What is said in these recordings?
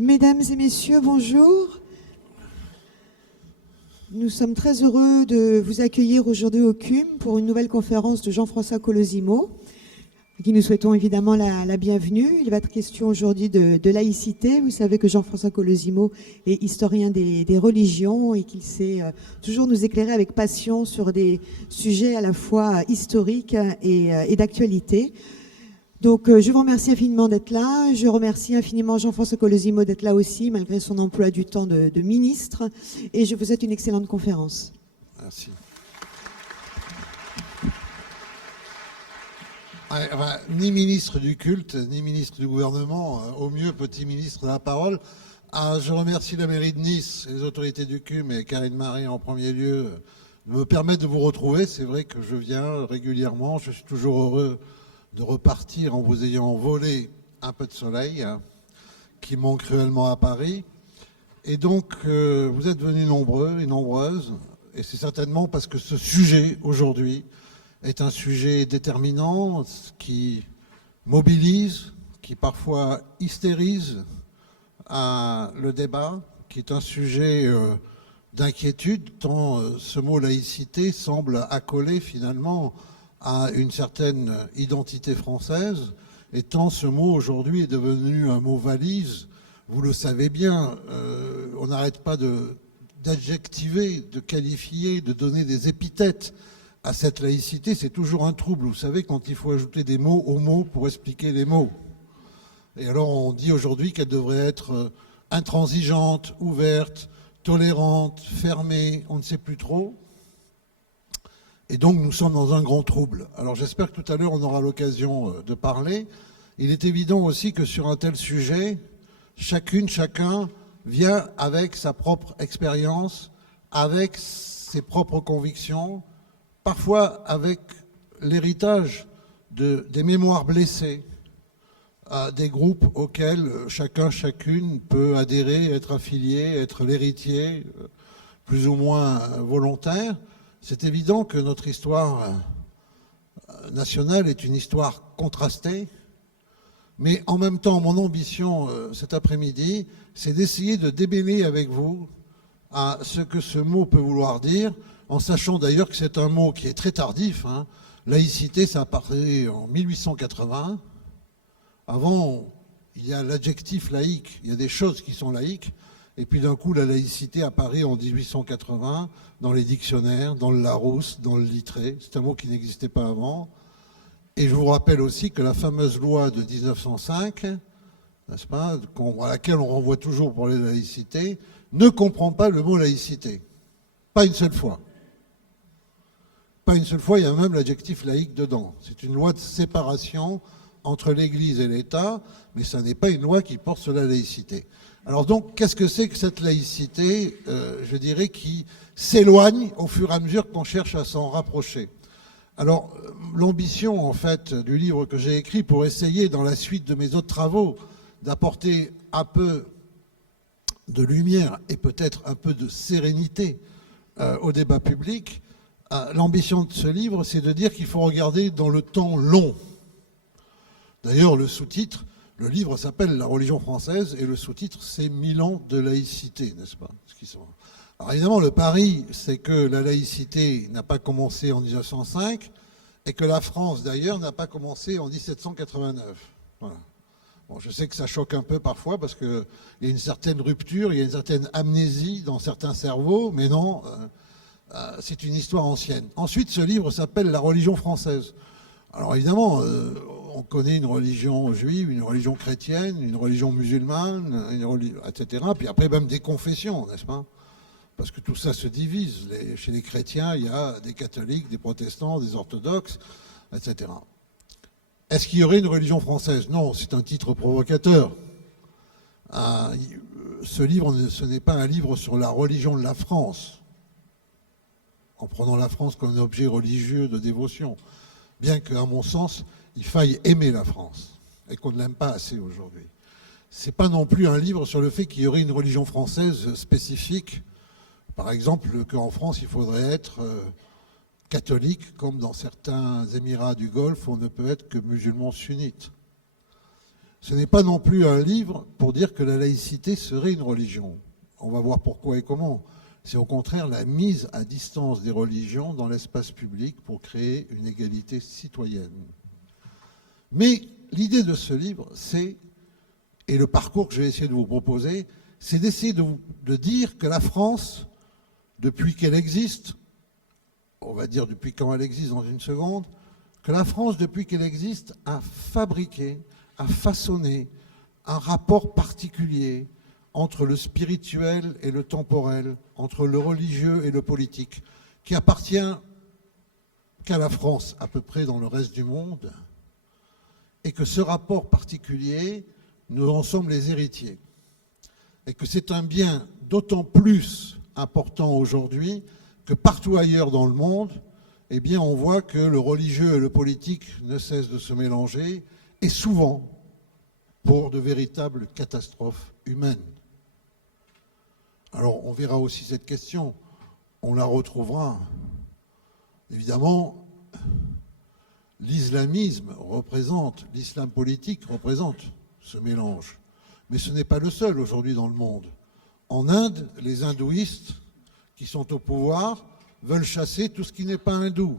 Mesdames et messieurs, bonjour. Nous sommes très heureux de vous accueillir aujourd'hui au CUM pour une nouvelle conférence de Jean-François Colosimo, à qui nous souhaitons évidemment la bienvenue. Il va être question aujourd'hui de laïcité. Vous savez que Jean-François Colosimo est historien des religions et qu'il sait toujours nous éclairer avec passion sur des sujets à la fois historiques et d'actualité. Donc, je vous remercie infiniment d'être là. Je remercie infiniment Jean-François Colosimo d'être là aussi, malgré son emploi du temps de ministre. Et je vous souhaite une excellente conférence. Merci. Ni ministre du culte, ni ministre du gouvernement, au mieux petit ministre de la parole. Je remercie la mairie de Nice, les autorités du CUM et Karine Marie en premier lieu de me permettre de vous retrouver. C'est vrai que je viens régulièrement, je suis toujours heureux de repartir en vous ayant volé un peu de soleil qui manque cruellement à Paris. Et donc, vous êtes venus nombreux et nombreuses, et c'est certainement parce que ce sujet, aujourd'hui, est un sujet déterminant, qui mobilise, qui parfois hystérise le débat, qui est un sujet d'inquiétude, tant ce mot laïcité semble accoler finalement à une certaine identité française, et tant ce mot aujourd'hui est devenu un mot valise. Vous le savez bien, on n'arrête pas d'adjectiver, de qualifier, de donner des épithètes à cette laïcité. C'est toujours un trouble, vous savez, quand il faut ajouter des mots aux mots pour expliquer les mots. Et alors on dit aujourd'hui qu'elle devrait être intransigeante, ouverte, tolérante, fermée, on ne sait plus trop. Et donc nous sommes dans un grand trouble. Alors j'espère que tout à l'heure on aura l'occasion de parler. Il est évident aussi que sur un tel sujet, chacun vient avec sa propre expérience, avec ses propres convictions, parfois avec l'héritage des mémoires blessées, des groupes auxquels chacune peut adhérer, être affilié, être l'héritier, plus ou moins volontaire. C'est évident que notre histoire nationale est une histoire contrastée, mais en même temps, mon ambition cet après-midi, c'est d'essayer de démêler avec vous ce que ce mot peut vouloir dire, en sachant d'ailleurs que c'est un mot qui est très tardif. Laïcité, ça apparaît en 1880. Avant, il y a l'adjectif laïque, il y a des choses qui sont laïques, et puis d'un coup, la laïcité apparaît en 1880 dans les dictionnaires, dans le Larousse, dans le Littré. C'est un mot qui n'existait pas avant. Et je vous rappelle aussi que la fameuse loi de 1905, n'est-ce pas, à laquelle on renvoie toujours pour les laïcités, ne comprend pas le mot laïcité. Pas une seule fois. Pas une seule fois, il y a même l'adjectif laïque dedans. C'est une loi de séparation entre l'Église et l'État, mais ça n'est pas une loi qui porte sur la laïcité. Alors donc, qu'est-ce que c'est que cette laïcité, je dirais, qui s'éloigne au fur et à mesure qu'on cherche à s'en rapprocher? Alors, l'ambition, en fait, du livre que j'ai écrit pour essayer, dans la suite de mes autres travaux, d'apporter un peu de lumière et peut-être un peu de sérénité au débat public, l'ambition de ce livre, c'est de dire qu'il faut regarder dans le temps long. D'ailleurs, le sous-titre, le livre s'appelle « La religion française » et le sous-titre, c'est « 1000 ans de laïcité », n'est-ce pas? Alors évidemment, le pari, c'est que la laïcité n'a pas commencé en 1905 et que la France, d'ailleurs, n'a pas commencé en 1789. Voilà. Bon, je sais que ça choque un peu parfois parce qu'il y a une certaine rupture, il y a une certaine amnésie dans certains cerveaux, mais non, c'est une histoire ancienne. Ensuite, ce livre s'appelle « La religion française ». Alors évidemment, on connaît une religion juive, une religion chrétienne, une religion musulmane, etc. Puis après, même des confessions, n'est-ce pas? Parce que tout ça se divise. Chez les chrétiens, il y a des catholiques, des protestants, des orthodoxes, etc. Est-ce qu'il y aurait une religion française? Non, c'est un titre provocateur. Ce livre, ce n'est pas un livre sur la religion de la France, en prenant la France comme un objet religieux de dévotion. Bien qu'à mon sens, il faille aimer la France, et qu'on ne l'aime pas assez aujourd'hui. Ce n'est pas non plus un livre sur le fait qu'il y aurait une religion française spécifique. Par exemple, qu'en France, il faudrait être catholique, comme dans certains Émirats du Golfe, on ne peut être que musulman sunnite. Ce n'est pas non plus un livre pour dire que la laïcité serait une religion. On va voir pourquoi et comment. C'est au contraire la mise à distance des religions dans l'espace public pour créer une égalité citoyenne. Mais l'idée de ce livre, c'est, et le parcours que je vais essayer de vous proposer, c'est d'essayer de dire que la France, depuis qu'elle existe, on va dire depuis quand elle existe dans une seconde, que la France, depuis qu'elle existe, a fabriqué, a façonné un rapport particulier entre le spirituel et le temporel, entre le religieux et le politique, qui appartient qu'à la France, à peu près dans le reste du monde, et que ce rapport particulier, nous en sommes les héritiers. Et que c'est un bien d'autant plus important aujourd'hui que partout ailleurs dans le monde, eh bien, on voit que le religieux et le politique ne cessent de se mélanger, et souvent pour de véritables catastrophes humaines. Alors, on verra aussi cette question. On la retrouvera. Évidemment, l'islamisme représente, l'islam politique représente ce mélange. Mais ce n'est pas le seul aujourd'hui dans le monde. En Inde, les hindouistes qui sont au pouvoir veulent chasser tout ce qui n'est pas hindou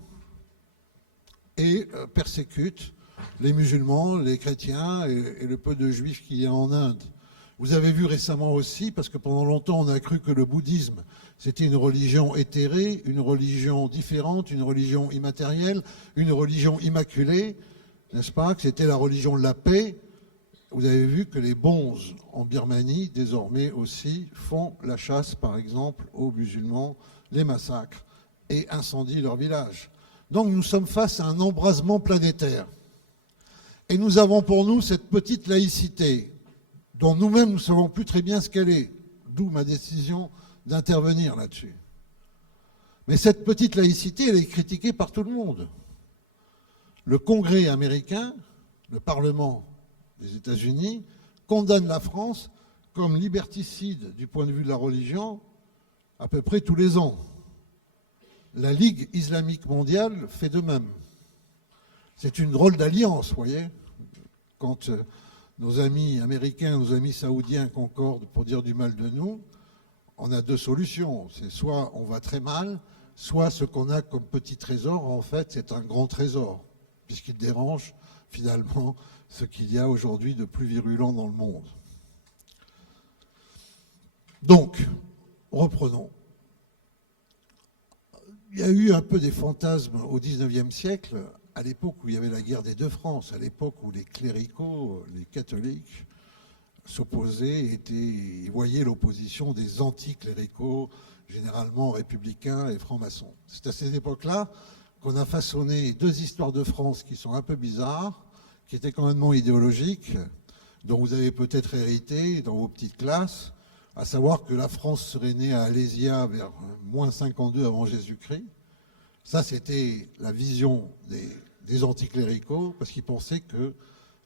et persécutent les musulmans, les chrétiens et le peu de juifs qu'il y a en Inde. Vous avez vu récemment aussi, parce que pendant longtemps on a cru que le bouddhisme c'était une religion éthérée, une religion différente, une religion immatérielle, une religion immaculée, n'est-ce pas, que c'était la religion de la paix. Vous avez vu que les bonzes en Birmanie, désormais aussi, font la chasse, par exemple, aux musulmans, les massacrent et incendient leur village. Donc nous sommes face à un embrasement planétaire. Et nous avons pour nous cette petite laïcité, dont nous-mêmes nous ne savons plus très bien ce qu'elle est, d'où ma décision d'intervenir là-dessus. Mais cette petite laïcité, elle est critiquée par tout le monde. Le Congrès américain, le Parlement des États-Unis, condamne la France comme liberticide du point de vue de la religion à peu près tous les ans. La Ligue islamique mondiale fait de même. C'est une drôle d'alliance, vous voyez, quand nos amis américains, nos amis saoudiens concordent pour dire du mal de nous, on a deux solutions. C'est soit on va très mal, soit ce qu'on a comme petit trésor, en fait, c'est un grand trésor, puisqu'il dérange finalement ce qu'il y a aujourd'hui de plus virulent dans le monde. Donc, reprenons. Il y a eu un peu des fantasmes au XIXe siècle, à l'époque où il y avait la guerre des deux France, à l'époque où les cléricaux, les catholiques, s'opposaient et voyaient l'opposition des anticléricaux, généralement républicains et francs-maçons. C'est à cette époque-là qu'on a façonné deux histoires de France qui sont un peu bizarres, qui étaient quand même idéologiques, dont vous avez peut-être hérité dans vos petites classes, à savoir que la France serait née à Alésia vers moins 52 avant Jésus-Christ. Ça, c'était la vision des anticléricaux, parce qu'ils pensaient que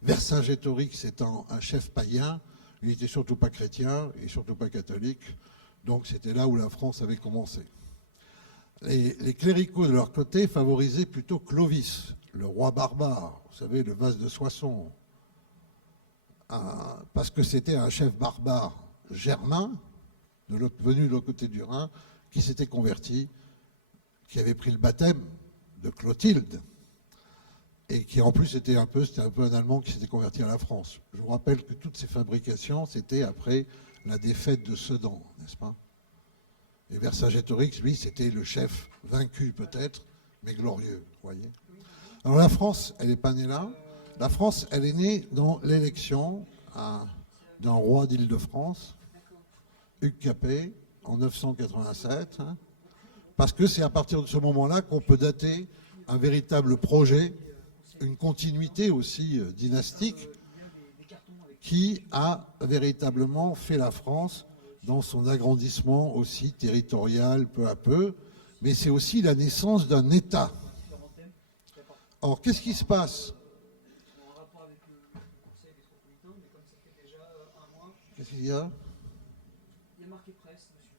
Vercingétorix étant un chef païen, il n'était surtout pas chrétien et surtout pas catholique, donc c'était là où la France avait commencé. Les cléricaux, de leur côté, favorisaient plutôt Clovis, le roi barbare, vous savez, le vase de Soissons, parce que c'était un chef barbare germain, venu de l'autre côté du Rhin, qui s'était converti, qui avait pris le baptême de Clotilde, et qui en plus c'était un peu un Allemand qui s'était converti à la France. Je vous rappelle que toutes ces fabrications, c'était après la défaite de Sedan, n'est-ce pas? Et Vercingétorix, lui, c'était le chef vaincu peut-être, mais glorieux, vous voyez. Alors la France, elle n'est pas née là. La France, elle est née dans l'élection d'un roi d'Île-de-France, Hugues Capet, en 987, parce que c'est à partir de ce moment-là qu'on peut dater un véritable projet, une continuité aussi dynastique, qui a véritablement fait la France dans son agrandissement aussi territorial peu à peu, mais c'est aussi la naissance d'un État. Alors, qu'est-ce qui se passe? Qu'est-ce qu'il y a? Il y a marqué presse dessus.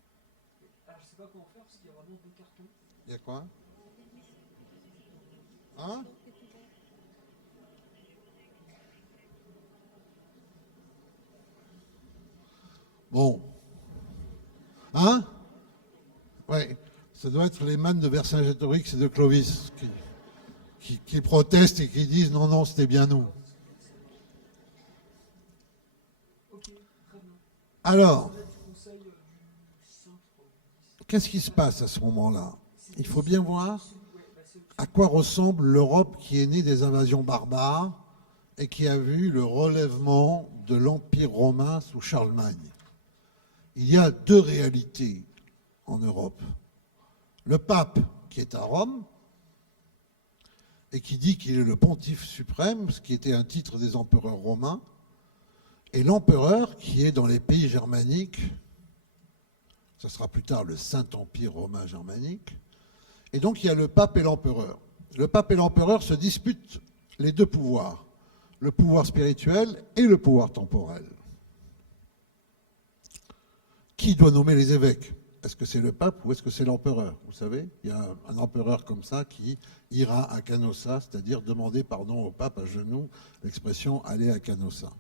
Alors, je ne sais pas comment faire parce qu'il y a vraiment deux cartons. Il y a quoi? Hein? Bon. Hein? Oui. Ça doit être les mannes de Vercingétorix et de Clovis qui protestent et qui disent non, non, c'était bien nous. Ok, très bien. Alors, Là, du conseil du centre. qu'est-ce qui se passe à ce moment-là? Il faut bien voir Ouais, bah, c'est à quoi ressemble l'Europe qui est née des invasions barbares et qui a vu le relèvement de l'Empire romain sous Charlemagne. Il y a deux réalités en Europe. Le pape qui est à Rome et qui dit qu'il est le pontife suprême, ce qui était un titre des empereurs romains, et l'empereur qui est dans les pays germaniques, ce sera plus tard le Saint-Empire romain germanique, et donc il y a le pape et l'empereur. Le pape et l'empereur se disputent les deux pouvoirs, le pouvoir spirituel et le pouvoir temporel. Qui doit nommer les évêques? Est-ce que c'est le pape ou est-ce que c'est l'empereur? Vous savez, il y a un empereur comme ça qui ira à Canossa, c'est-à-dire demander pardon au pape à genoux, l'expression aller à Canossa.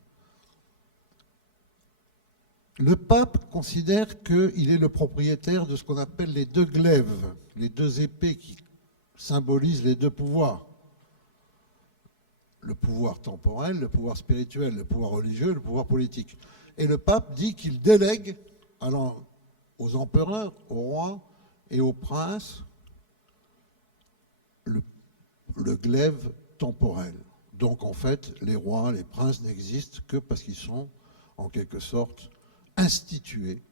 Le pape considère qu'il est le propriétaire de ce qu'on appelle les deux glaives, les deux épées qui symbolisent les deux pouvoirs. Le pouvoir temporel, le pouvoir spirituel, le pouvoir religieux, le pouvoir politique. Et le pape dit qu'il délègue aux empereurs, aux rois et aux princes le glaive temporel. Donc en fait, les rois, les princes n'existent que parce qu'ils sont en quelque sorte institués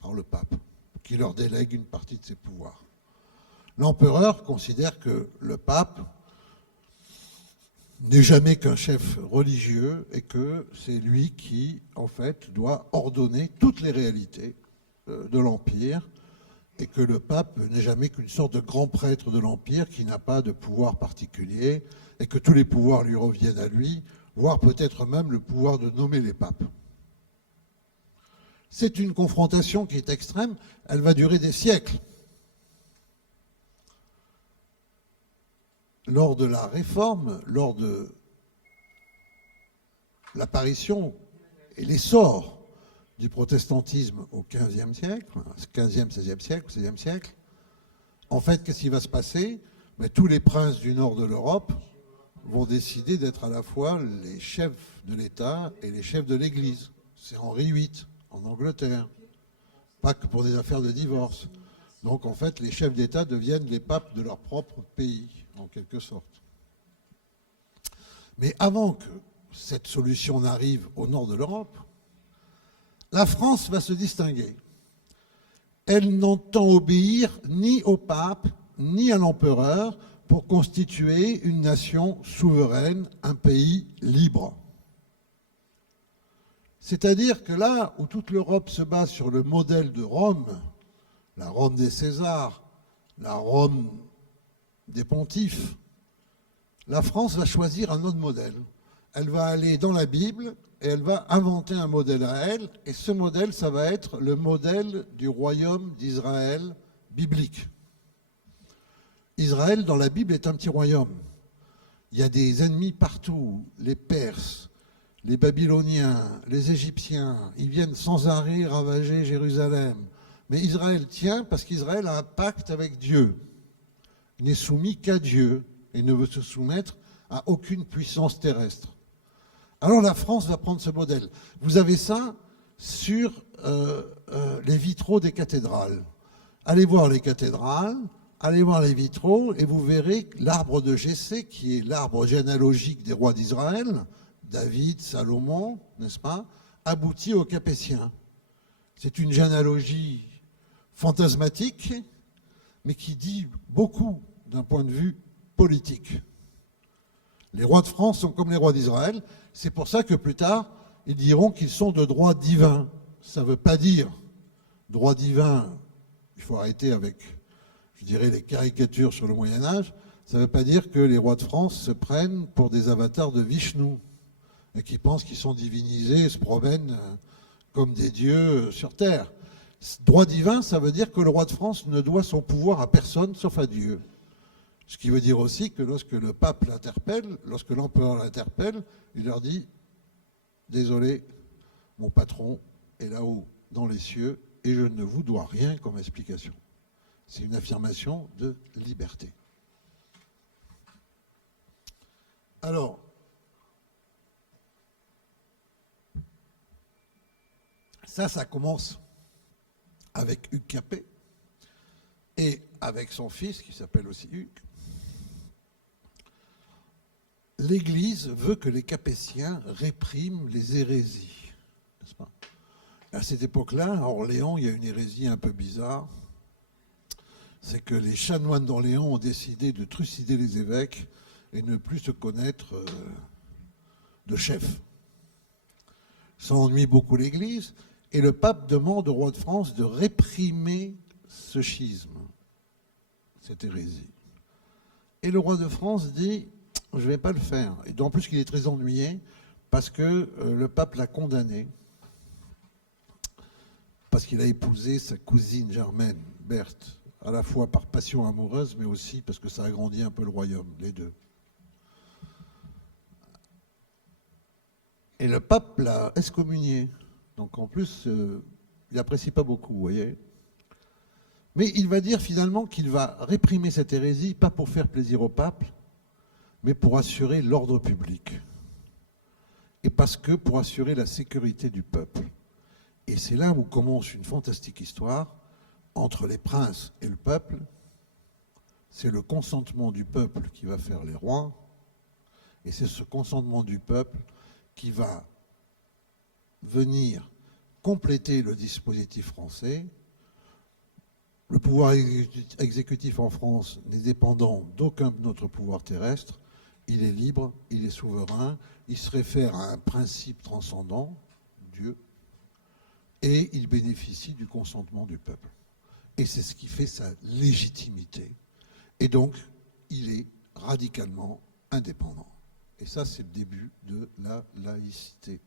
par le pape, qui leur délègue une partie de ses pouvoirs. L'empereur considère que le pape n'est jamais qu'un chef religieux et que c'est lui qui, en fait, doit ordonner toutes les réalités de l'Empire et que le pape n'est jamais qu'une sorte de grand prêtre de l'Empire qui n'a pas de pouvoir particulier et que tous les pouvoirs lui reviennent à lui, voire peut-être même le pouvoir de nommer les papes. C'est une confrontation qui est extrême, elle va durer des siècles. Lors de la Réforme, lors de l'apparition et l'essor du protestantisme au XVe siècle, XVe, XVIe siècle, XVIe siècle, en fait, qu'est-ce qui va se passer? Tous les princes du nord de l'Europe vont décider d'être à la fois les chefs de l'État et les chefs de l'Église. C'est Henri VIII, en Angleterre, pas que pour des affaires de divorce. Donc, en fait, les chefs d'État deviennent les papes de leur propre pays, en quelque sorte. Mais avant que cette solution n'arrive au nord de l'Europe, la France va se distinguer. Elle n'entend obéir ni au pape, ni à l'empereur pour constituer une nation souveraine, un pays libre. C'est-à-dire que là où toute l'Europe se base sur le modèle de Rome, la Rome des Césars, la Rome des pontifes, la France va choisir un autre modèle. Elle va aller dans la Bible et elle va inventer un modèle à elle, et ce modèle, ça va être le modèle du royaume d'Israël biblique. Israël, dans la Bible, est un petit royaume. Il y a des ennemis partout, les Perses, les Babyloniens, les Égyptiens, ils viennent sans arrêt ravager Jérusalem. Mais Israël tient parce qu'Israël a un pacte avec Dieu. Il n'est soumis qu'à Dieu et ne veut se soumettre à aucune puissance terrestre. Alors la France va prendre ce modèle. Vous avez ça sur les vitraux des cathédrales. Allez voir les cathédrales, allez voir les vitraux et vous verrez l'arbre de Jessé, qui est l'arbre généalogique des rois d'Israël, David, Salomon, n'est-ce pas, aboutit aux Capétiens. C'est une généalogie fantasmatique, mais qui dit beaucoup d'un point de vue politique. Les rois de France sont comme les rois d'Israël. C'est pour ça que plus tard, ils diront qu'ils sont de droit divin. Ça ne veut pas dire droit divin. Il faut arrêter avec, je dirais, les caricatures sur le Moyen-Âge. Ça ne veut pas dire que les rois de France se prennent pour des avatars de Vishnu et qui pensent qu'ils sont divinisés et se promènent comme des dieux sur terre. Droit divin, ça veut dire que le roi de France ne doit son pouvoir à personne sauf à Dieu. Ce qui veut dire aussi que lorsque le pape l'interpelle, lorsque l'empereur l'interpelle, il leur dit « Désolé, mon patron est là-haut, dans les cieux et je ne vous dois rien comme explication. C'est une affirmation de liberté. Alors, ça commence avec Hugues Capet et avec son fils qui s'appelle aussi Hugues. L'Église veut que les Capétiens répriment les hérésies, n'est-ce pas? À cette époque-là, à Orléans, il y a une hérésie un peu bizarre. C'est que les chanoines d'Orléans ont décidé de trucider les évêques et ne plus se connaître de chef. Ça ennuie beaucoup l'Église et le pape demande au roi de France de réprimer ce schisme, cette hérésie. Et le roi de France dit « je ne vais pas le faire ». Et d'autant plus qu'il est très ennuyé parce que le pape l'a condamné parce qu'il a épousé sa cousine Germaine, Berthe, à la fois par passion amoureuse, mais aussi parce que ça agrandit un peu le royaume, les deux. Et le pape l'a excommunié. Donc en plus, il n'apprécie pas beaucoup, vous voyez. Mais il va dire finalement qu'il va réprimer cette hérésie, pas pour faire plaisir au pape, mais pour assurer l'ordre public. Et parce que pour assurer la sécurité du peuple. Et c'est là où commence une fantastique histoire entre les princes et le peuple. C'est le consentement du peuple qui va faire les rois. Et c'est ce consentement du peuple qui va venir compléter le dispositif français. Le pouvoir exécutif en France n'est dépendant d'aucun autre pouvoir terrestre. Il est libre, il est souverain, il se réfère à un principe transcendant, Dieu, et il bénéficie du consentement du peuple. Et c'est ce qui fait sa légitimité. Et donc, il est radicalement indépendant. Et ça, c'est le début de la laïcité.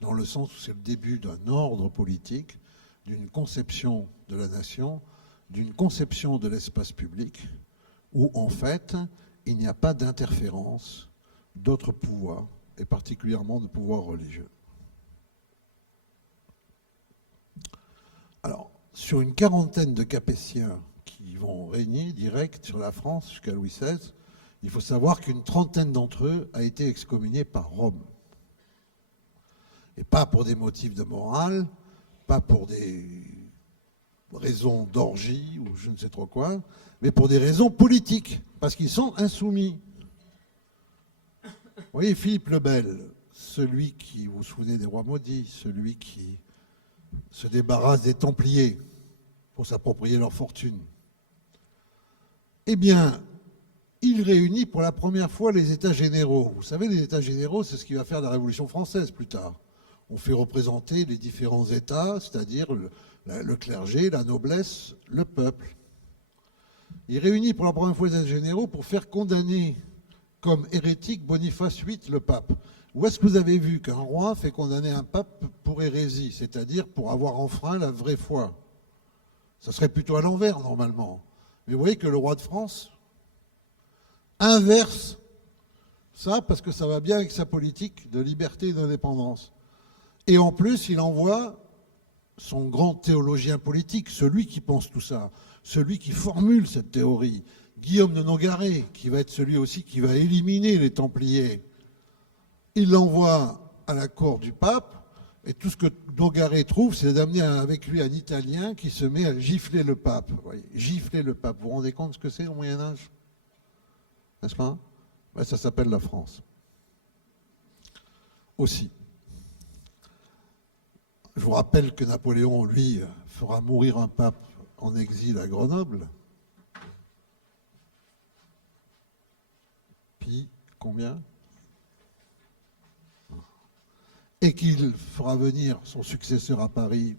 Dans le sens où c'est le début d'un ordre politique, d'une conception de la nation, d'une conception de l'espace public, où en fait, il n'y a pas d'interférence d'autres pouvoirs, et particulièrement de pouvoirs religieux. Alors, sur une quarantaine de Capétiens qui vont régner direct sur la France jusqu'à Louis XVI, il faut savoir qu'une trentaine d'entre eux a été excommuniée par Rome. Et pas pour des motifs de morale, pas pour des raisons d'orgie ou je ne sais trop quoi, mais pour des raisons politiques, parce qu'ils sont insoumis. Vous voyez, Philippe le Bel, celui qui, vous vous souvenez des rois maudits, celui qui se débarrasse des Templiers pour s'approprier leur fortune. Eh bien, il réunit pour la première fois les États généraux. Vous savez, les États généraux, c'est ce qui va faire la Révolution française plus tard. On fait représenter les différents États, c'est-à-dire le clergé, la noblesse, le peuple. Il réunit pour la première fois les États généraux pour faire condamner comme hérétique Boniface VIII, le pape. Où est-ce que vous avez vu qu'un roi fait condamner un pape pour hérésie, c'est-à-dire pour avoir enfreint la vraie foi? Ça serait plutôt à l'envers, normalement. Mais vous voyez que le roi de France inverse ça parce que ça va bien avec sa politique de liberté et d'indépendance. Et en plus, il envoie son grand théologien politique, celui qui pense tout ça, celui qui formule cette théorie, Guillaume de Nogaret, qui va être celui aussi qui va éliminer les Templiers. Il l'envoie à la cour du pape, et tout ce que Nogaret trouve, c'est d'amener avec lui un Italien qui se met à gifler le pape. Vous voyez, gifler le pape. Vous vous rendez compte ce que c'est au Moyen-Âge? N'est-ce pas? Ben, ça s'appelle la France. Aussi. Je vous rappelle que Napoléon, lui, fera mourir un pape en exil à Grenoble. Puis, combien? Et qu'il fera venir son successeur à Paris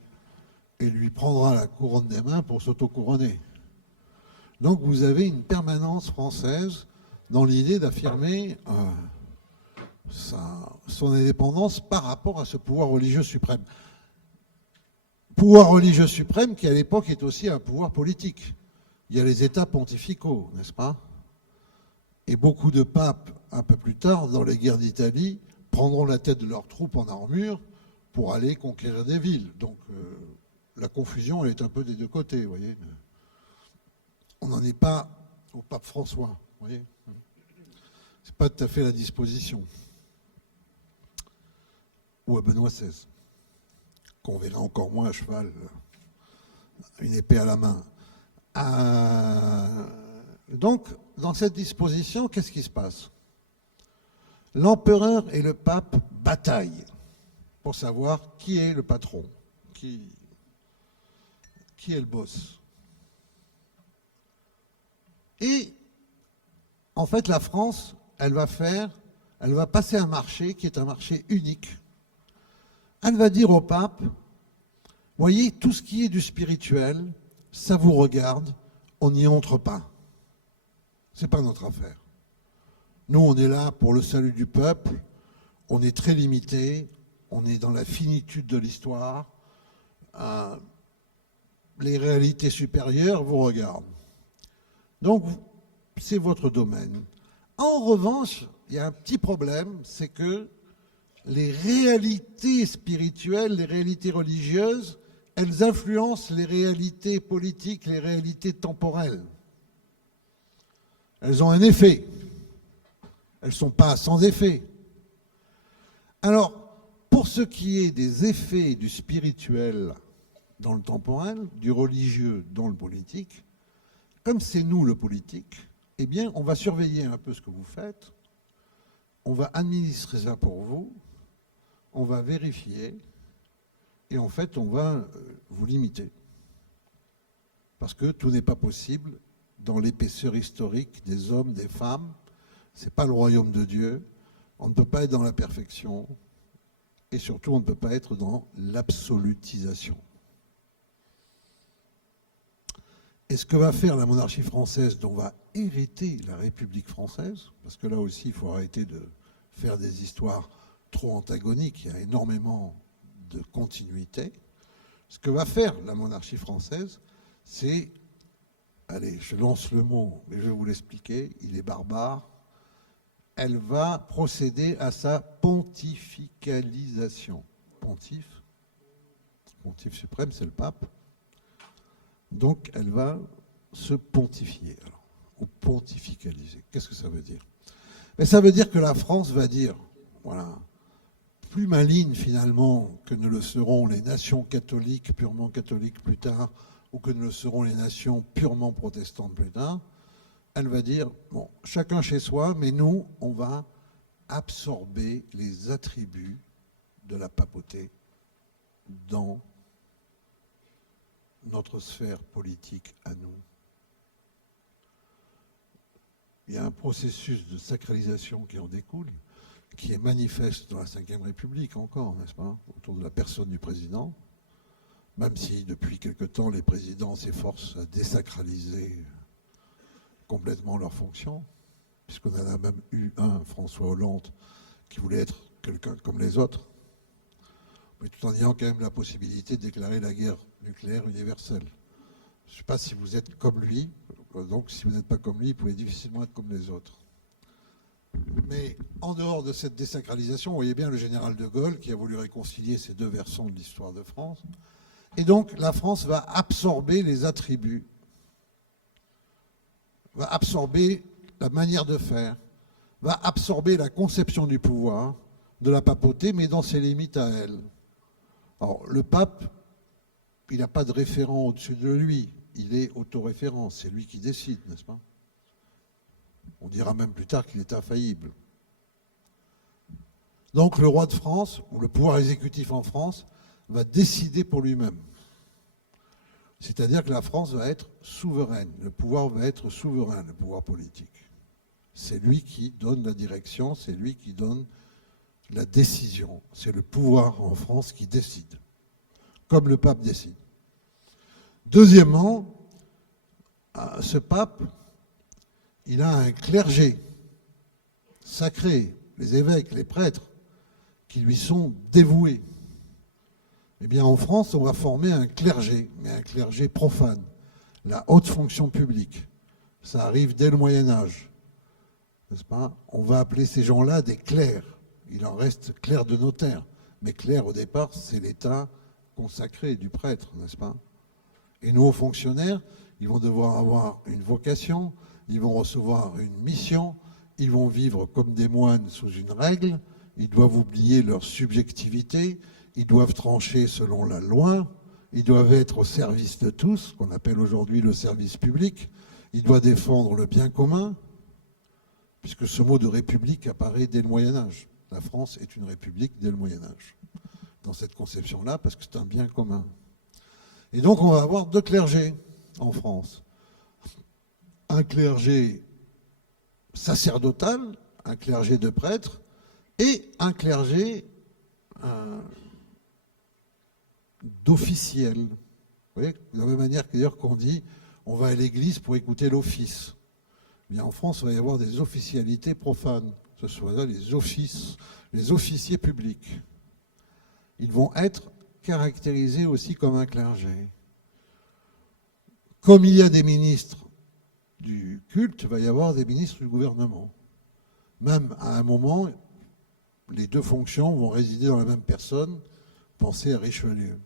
et lui prendra la couronne des mains pour s'auto-couronner. Donc vous avez une permanence française dans l'idée d'affirmer son indépendance par rapport à ce pouvoir religieux suprême. Pouvoir religieux suprême qui à l'époque est aussi un pouvoir politique. Il y a les États pontificaux, n'est-ce pas? Et beaucoup de papes, un peu plus tard, dans les guerres d'Italie, prendront la tête de leurs troupes en armure pour aller conquérir des villes. Donc la confusion, elle est un peu des deux côtés, vous voyez. On n'en est pas au pape François, vous voyez. C'est pas tout à fait la disposition. Ou à Benoît XVI, qu'on verra encore moins à cheval, une épée à la main. Donc, dans cette disposition, qu'est-ce qui se passe? L'empereur et le pape bataillent pour savoir qui est le patron, qui est le boss. Et en fait, la France, elle va passer un marché qui est un marché unique. Elle va dire au pape, voyez, tout ce qui est du spirituel, ça vous regarde, on n'y entre pas. C'est pas notre affaire. Nous, on est là pour le salut du peuple, on est très limité, on est dans la finitude de l'histoire. Les réalités supérieures vous regardent. Donc, c'est votre domaine. En revanche, il y a un petit problème, c'est que les réalités spirituelles, les réalités religieuses, elles influencent les réalités politiques, les réalités temporelles. Elles ont un effet. Elles ne sont pas sans effet. Alors, pour ce qui est des effets du spirituel dans le temporel, du religieux dans le politique, comme c'est nous le politique, eh bien, on va surveiller un peu ce que vous faites, on va administrer ça pour vous, on va vérifier, et en fait, on va vous limiter. Parce que tout n'est pas possible dans l'épaisseur historique des hommes, des femmes. Ce n'est pas le royaume de Dieu. On ne peut pas être dans la perfection. Et surtout, on ne peut pas être dans l'absolutisation. Et ce que va faire la monarchie française, dont va hériter la République française, parce que là aussi, il faut arrêter de faire des histoires trop antagoniques, il y a énormément de continuité. Ce que va faire la monarchie française, c'est, allez, je lance le mot, mais je vais vous l'expliquer, il est barbare, elle va procéder à sa pontificalisation. Pontife suprême, c'est le pape. Donc, elle va se pontifier, alors, ou pontificaliser. Qu'est-ce que ça veut dire? Mais ça veut dire que la France va dire, voilà, plus maligne finalement que ne le seront les nations catholiques, purement catholiques plus tard, ou que ne le seront les nations purement protestantes plus tard, elle va dire, bon, chacun chez soi, mais nous, on va absorber les attributs de la papauté dans notre sphère politique à nous. Il y a un processus de sacralisation qui en découle, qui est manifeste dans la Ve République encore, n'est-ce pas, autour de la personne du président, même si depuis quelque temps les présidents s'efforcent à désacraliser complètement leurs fonctions, puisqu'on en a même eu un, François Hollande, qui voulait être quelqu'un comme les autres, mais tout en ayant quand même la possibilité de déclarer la guerre nucléaire universelle. Je ne sais pas si vous êtes comme lui, donc si vous n'êtes pas comme lui, vous pouvez difficilement être comme les autres. Mais en dehors de cette désacralisation, vous voyez bien le général de Gaulle qui a voulu réconcilier ces deux versants de l'histoire de France. Et donc la France va absorber les attributs, va absorber la manière de faire, va absorber la conception du pouvoir de la papauté, mais dans ses limites à elle. Alors le pape, il n'a pas de référent au-dessus de lui, il est autoréférent, c'est lui qui décide, n'est-ce pas? On dira même plus tard qu'il est infaillible. Donc le roi de France, ou le pouvoir exécutif en France, va décider pour lui-même. C'est-à-dire que la France va être souveraine, le pouvoir va être souverain, le pouvoir politique. C'est lui qui donne la direction, c'est lui qui donne la décision. C'est le pouvoir en France qui décide, comme le pape décide. Deuxièmement, ce pape, il a un clergé sacré, les évêques, les prêtres, qui lui sont dévoués. Eh bien, en France, on va former un clergé, mais un clergé profane, la haute fonction publique. Ça arrive dès le Moyen-Âge, n'est-ce pas? On va appeler ces gens-là des clercs. Il en reste clercs de notaire, Mais clerc, au départ, c'est l'état consacré du prêtre, n'est-ce pas? Et nos hauts fonctionnaires, ils vont devoir avoir une vocation, ils vont recevoir une mission, ils vont vivre comme des moines sous une règle, ils doivent oublier leur subjectivité, ils doivent trancher selon la loi, ils doivent être au service de tous, qu'on appelle aujourd'hui le service public, ils doivent défendre le bien commun, puisque ce mot de république apparaît dès le Moyen-Âge. La France est une république dès le Moyen-Âge, dans cette conception-là, parce que c'est un bien commun. Et donc on va avoir deux clergés en France. Un clergé sacerdotal, un clergé de prêtre, et un clergé d'officiel. Vous voyez, de la même manière d'ailleurs qu'on dit on va à l'église pour écouter l'office. Bien, en France, il va y avoir des officialités profanes, ce soit là les offices, les officiers publics. Ils vont être caractérisés aussi comme un clergé. Comme il y a des ministres du culte, il va y avoir des ministres du gouvernement. Même à un moment, les deux fonctions vont résider dans la même personne. Pensez à Richelieu.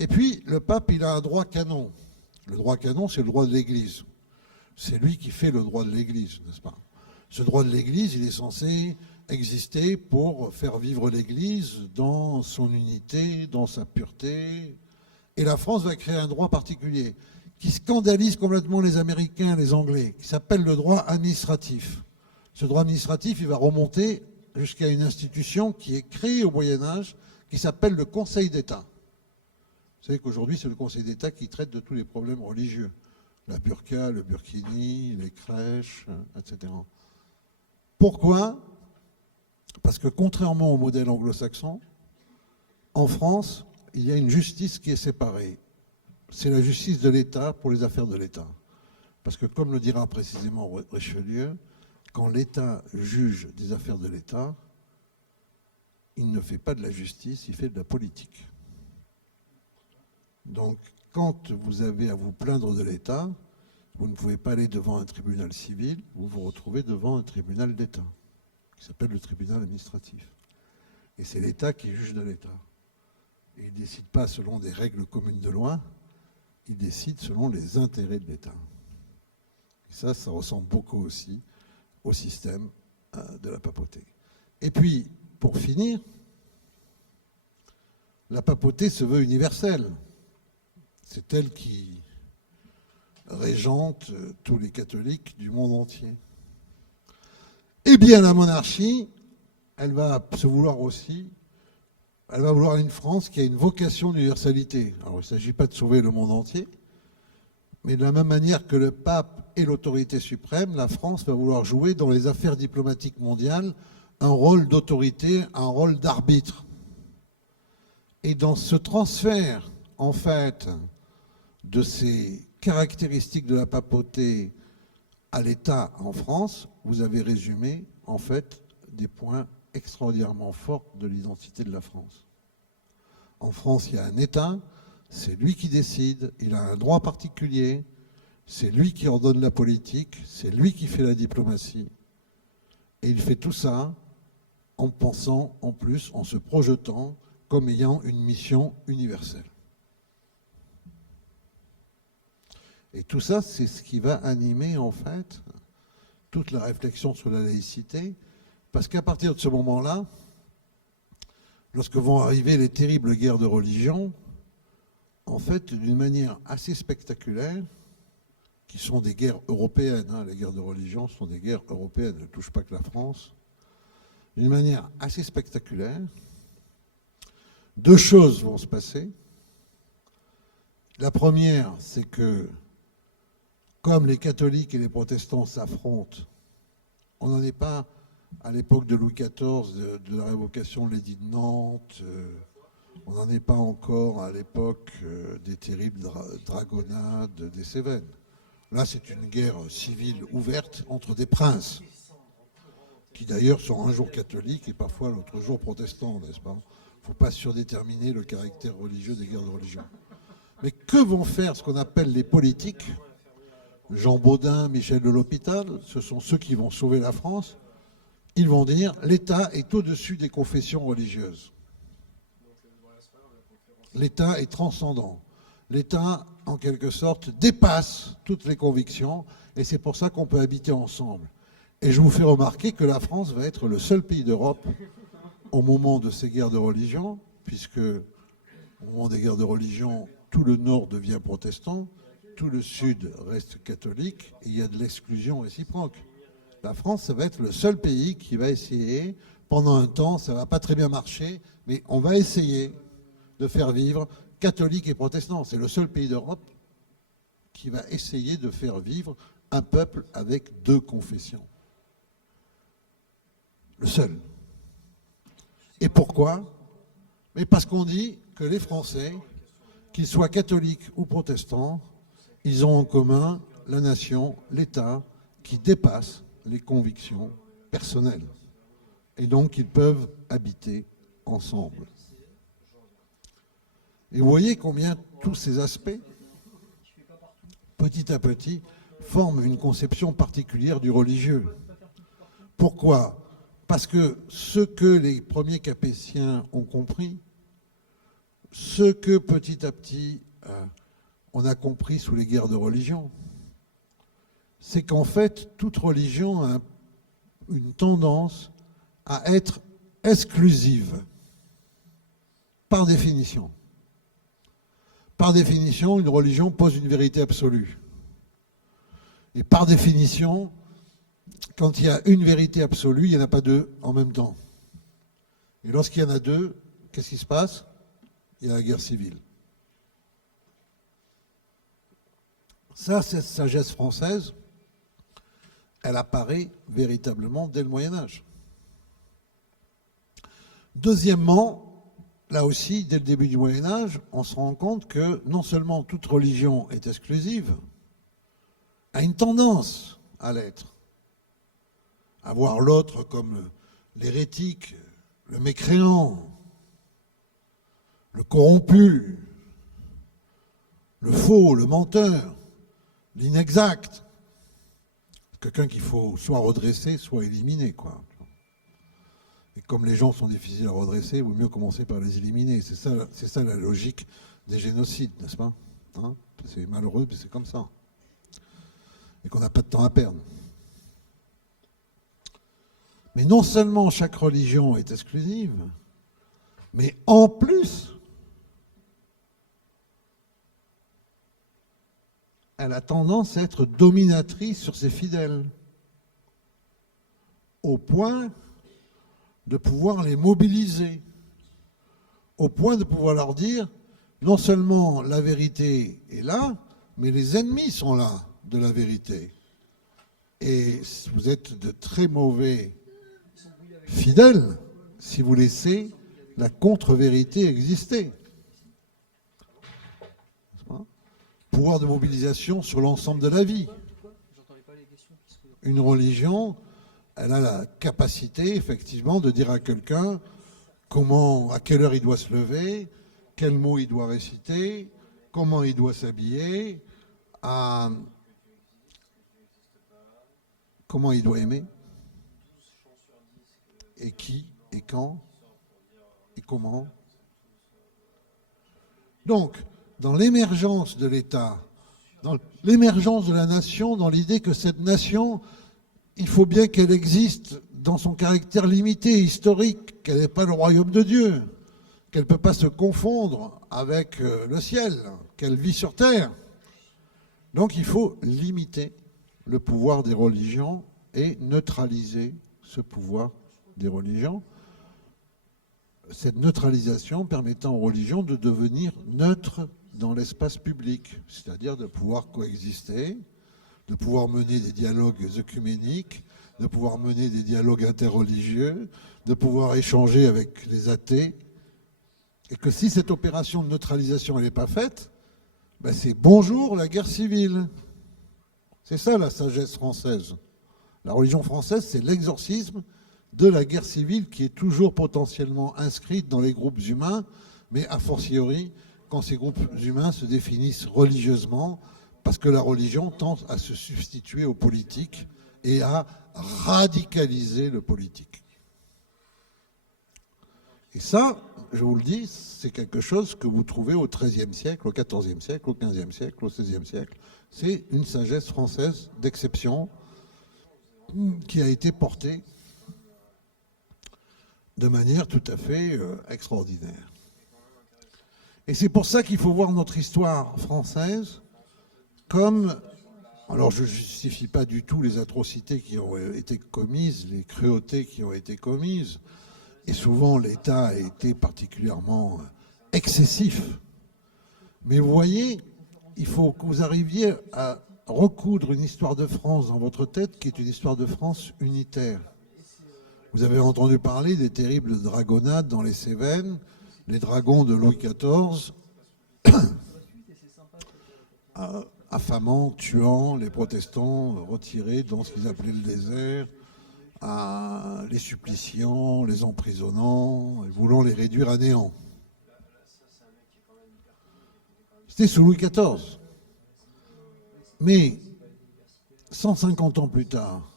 Et puis, le pape, il a un droit canon. Le droit canon, c'est le droit de l'Église. C'est lui qui fait le droit de l'Église, n'est-ce pas? Ce droit de l'Église, il est censé exister pour faire vivre l'Église dans son unité, dans sa pureté. Et la France va créer un droit particulier qui scandalise complètement les Américains, les Anglais, qui s'appelle le droit administratif. Ce droit administratif, il va remonter jusqu'à une institution qui est créée au Moyen-Âge, qui s'appelle le Conseil d'État. Vous savez qu'aujourd'hui, c'est le Conseil d'État qui traite de tous les problèmes religieux. La burqa, le burkini, les crèches, etc. Pourquoi? Parce que contrairement au modèle anglo-saxon, en France, il y a une justice qui est séparée. C'est la justice de l'État pour les affaires de l'État. Parce que comme le dira précisément Richelieu, quand l'État juge des affaires de l'État, il ne fait pas de la justice, il fait de la politique. Donc, quand vous avez à vous plaindre de l'État, vous ne pouvez pas aller devant un tribunal civil, vous vous retrouvez devant un tribunal d'État, qui s'appelle le tribunal administratif. Et c'est l'État qui juge de l'État. Et il ne décide pas selon des règles communes de loi, il décide selon les intérêts de l'État. Et ça ressemble beaucoup aussi au système de la papauté. Et puis, pour finir, la papauté se veut universelle. C'est elle qui régente tous les catholiques du monde entier. Eh bien, la monarchie, elle va se vouloir aussi, elle va vouloir une France qui a une vocation d'universalité. Alors, il ne s'agit pas de sauver le monde entier, mais de la même manière que le pape est l'autorité suprême, la France va vouloir jouer dans les affaires diplomatiques mondiales un rôle d'autorité, un rôle d'arbitre. Et dans ce transfert, en fait, de ces caractéristiques de la papauté à l'État en France, vous avez résumé, en fait, des points extraordinairement forts de l'identité de la France. En France, il y a un État, c'est lui qui décide, il a un droit particulier, c'est lui qui ordonne la politique, c'est lui qui fait la diplomatie. Et il fait tout ça en pensant, en plus, en se projetant comme ayant une mission universelle. Et tout ça, c'est ce qui va animer, en fait, toute la réflexion sur la laïcité, parce qu'à partir de ce moment-là, lorsque vont arriver les terribles guerres de religion, en fait, d'une manière assez spectaculaire, qui sont des guerres européennes, les guerres de religion sont des guerres européennes, elles ne touchent pas que la France, d'une manière assez spectaculaire, deux choses vont se passer. La première, c'est que, comme les catholiques et les protestants s'affrontent, on n'en est pas à l'époque de Louis XIV, de la révocation de l'édit de Nantes, on n'en est pas encore à l'époque des terribles dragonnades des Cévennes. Là, c'est une guerre civile ouverte entre des princes, qui d'ailleurs sont un jour catholiques et parfois l'autre jour protestants, n'est-ce pas? Il ne faut pas surdéterminer le caractère religieux des guerres de religion. Mais que vont faire ce qu'on appelle les politiques? Jean Baudin, Michel de l'Hôpital, ce sont ceux qui vont sauver la France. ils vont dire l'État est au-dessus des confessions religieuses. L'État est transcendant. L'État, en quelque sorte, dépasse toutes les convictions et c'est pour ça qu'on peut habiter ensemble. Et je vous fais remarquer que la France va être le seul pays d'Europe au moment de ces guerres de religion, puisque au moment des guerres de religion, tout le nord devient protestant, tout le sud reste catholique et il y a de l'exclusion réciproque. La France, ça va être le seul pays qui va essayer, pendant un temps, ça ne va pas très bien marcher, mais on va essayer de faire vivre catholiques et protestants. C'est le seul pays d'Europe qui va essayer de faire vivre un peuple avec deux confessions. Le seul. Et pourquoi? Mais parce qu'on dit que les Français, qu'ils soient catholiques ou protestants, ils ont en commun la nation, l'État, qui dépasse les convictions personnelles. Et donc, ils peuvent habiter ensemble. Et vous voyez combien tous ces aspects, petit à petit, forment une conception particulière du religieux. Pourquoi? Parce que ce que les premiers Capétiens ont compris, ce que petit à petit on a compris sous les guerres de religion, c'est qu'en fait, toute religion a une tendance à être exclusive, par définition. Par définition, une religion pose une vérité absolue. Et par définition, quand il y a une vérité absolue, il n'y en a pas deux en même temps. Et lorsqu'il y en a deux, qu'est-ce qui se passe? Il y a la guerre civile. Ça, cette sagesse française, elle apparaît véritablement dès le Moyen-Âge. Deuxièmement, là aussi, dès le début du Moyen-Âge, on se rend compte que non seulement toute religion est exclusive, a une tendance à l'être, à voir l'autre comme l'hérétique, le mécréant, le corrompu, le faux, le menteur, l'inexact. Quelqu'un qu'il faut soit redresser, soit éliminer, quoi. Et comme les gens sont difficiles à redresser, il vaut mieux commencer par les éliminer. C'est ça la logique des génocides, n'est-ce pas? Hein? C'est malheureux, mais c'est comme ça. Et qu'on n'a pas de temps à perdre. Mais non seulement chaque religion est exclusive, mais en plus, elle a tendance à être dominatrice sur ses fidèles, au point de pouvoir les mobiliser, au point de pouvoir leur dire, non seulement la vérité est là, mais les ennemis sont là de la vérité. Et vous êtes de très mauvais fidèles si vous laissez la contre-vérité exister. Pouvoir de mobilisation sur l'ensemble de la vie. Une religion, elle a la capacité, effectivement, de dire à quelqu'un à quelle heure il doit se lever, quels mots il doit réciter, comment il doit s'habiller, comment il doit aimer, et qui, et quand, et comment. Donc, dans l'émergence de l'État, dans l'émergence de la nation, dans l'idée que cette nation, il faut bien qu'elle existe dans son caractère limité, historique, qu'elle n'est pas le royaume de Dieu, qu'elle ne peut pas se confondre avec le ciel, qu'elle vit sur terre. Donc il faut limiter le pouvoir des religions et neutraliser ce pouvoir des religions. Cette neutralisation permettant aux religions de devenir neutres dans l'espace public, c'est-à-dire de pouvoir coexister, de pouvoir mener des dialogues œcuméniques, de pouvoir mener des dialogues interreligieux, de pouvoir échanger avec les athées. Et que si cette opération de neutralisation n'est pas faite, ben c'est bonjour la guerre civile. C'est ça la sagesse française. La religion française, c'est l'exorcisme de la guerre civile qui est toujours potentiellement inscrite dans les groupes humains, mais a fortiori quand ces groupes humains se définissent religieusement, parce que la religion tend à se substituer aux politiques et à radicaliser le politique. Et ça, je vous le dis, c'est quelque chose que vous trouvez au XIIIe siècle, au XIVe siècle, au XVe siècle, au XVIe siècle. C'est une sagesse française d'exception qui a été portée de manière tout à fait extraordinaire. Et c'est pour ça qu'il faut voir notre histoire française comme... Alors je ne justifie pas du tout les atrocités qui ont été commises, les cruautés qui ont été commises, et souvent l'État a été particulièrement excessif. Mais vous voyez, il faut que vous arriviez à recoudre une histoire de France dans votre tête qui est une histoire de France unitaire. Vous avez entendu parler des terribles dragonnades dans les Cévennes, les dragons de Louis XIV, affamant, tuant les protestants retirés dans ce qu'ils appelaient le désert, les suppliciant, les emprisonnant, et voulant les réduire à néant. C'était sous Louis XIV. Mais 150 ans plus tard,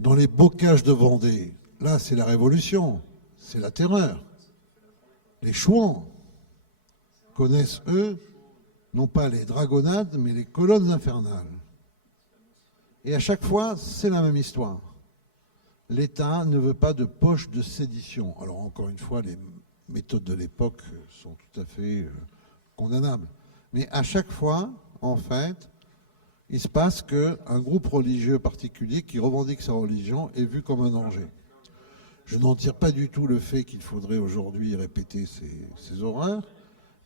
dans les bocages de Vendée, là c'est la révolution, c'est la terreur. Les Chouans connaissent, eux, non pas les dragonnades, mais les colonnes infernales. Et à chaque fois, c'est la même histoire. L'État ne veut pas de poche de sédition. Alors encore une fois, les méthodes de l'époque sont tout à fait condamnables. Mais à chaque fois, en fait, il se passe qu'un groupe religieux particulier qui revendique sa religion est vu comme un danger. Je n'en tire pas du tout le fait qu'il faudrait aujourd'hui répéter ces horreurs,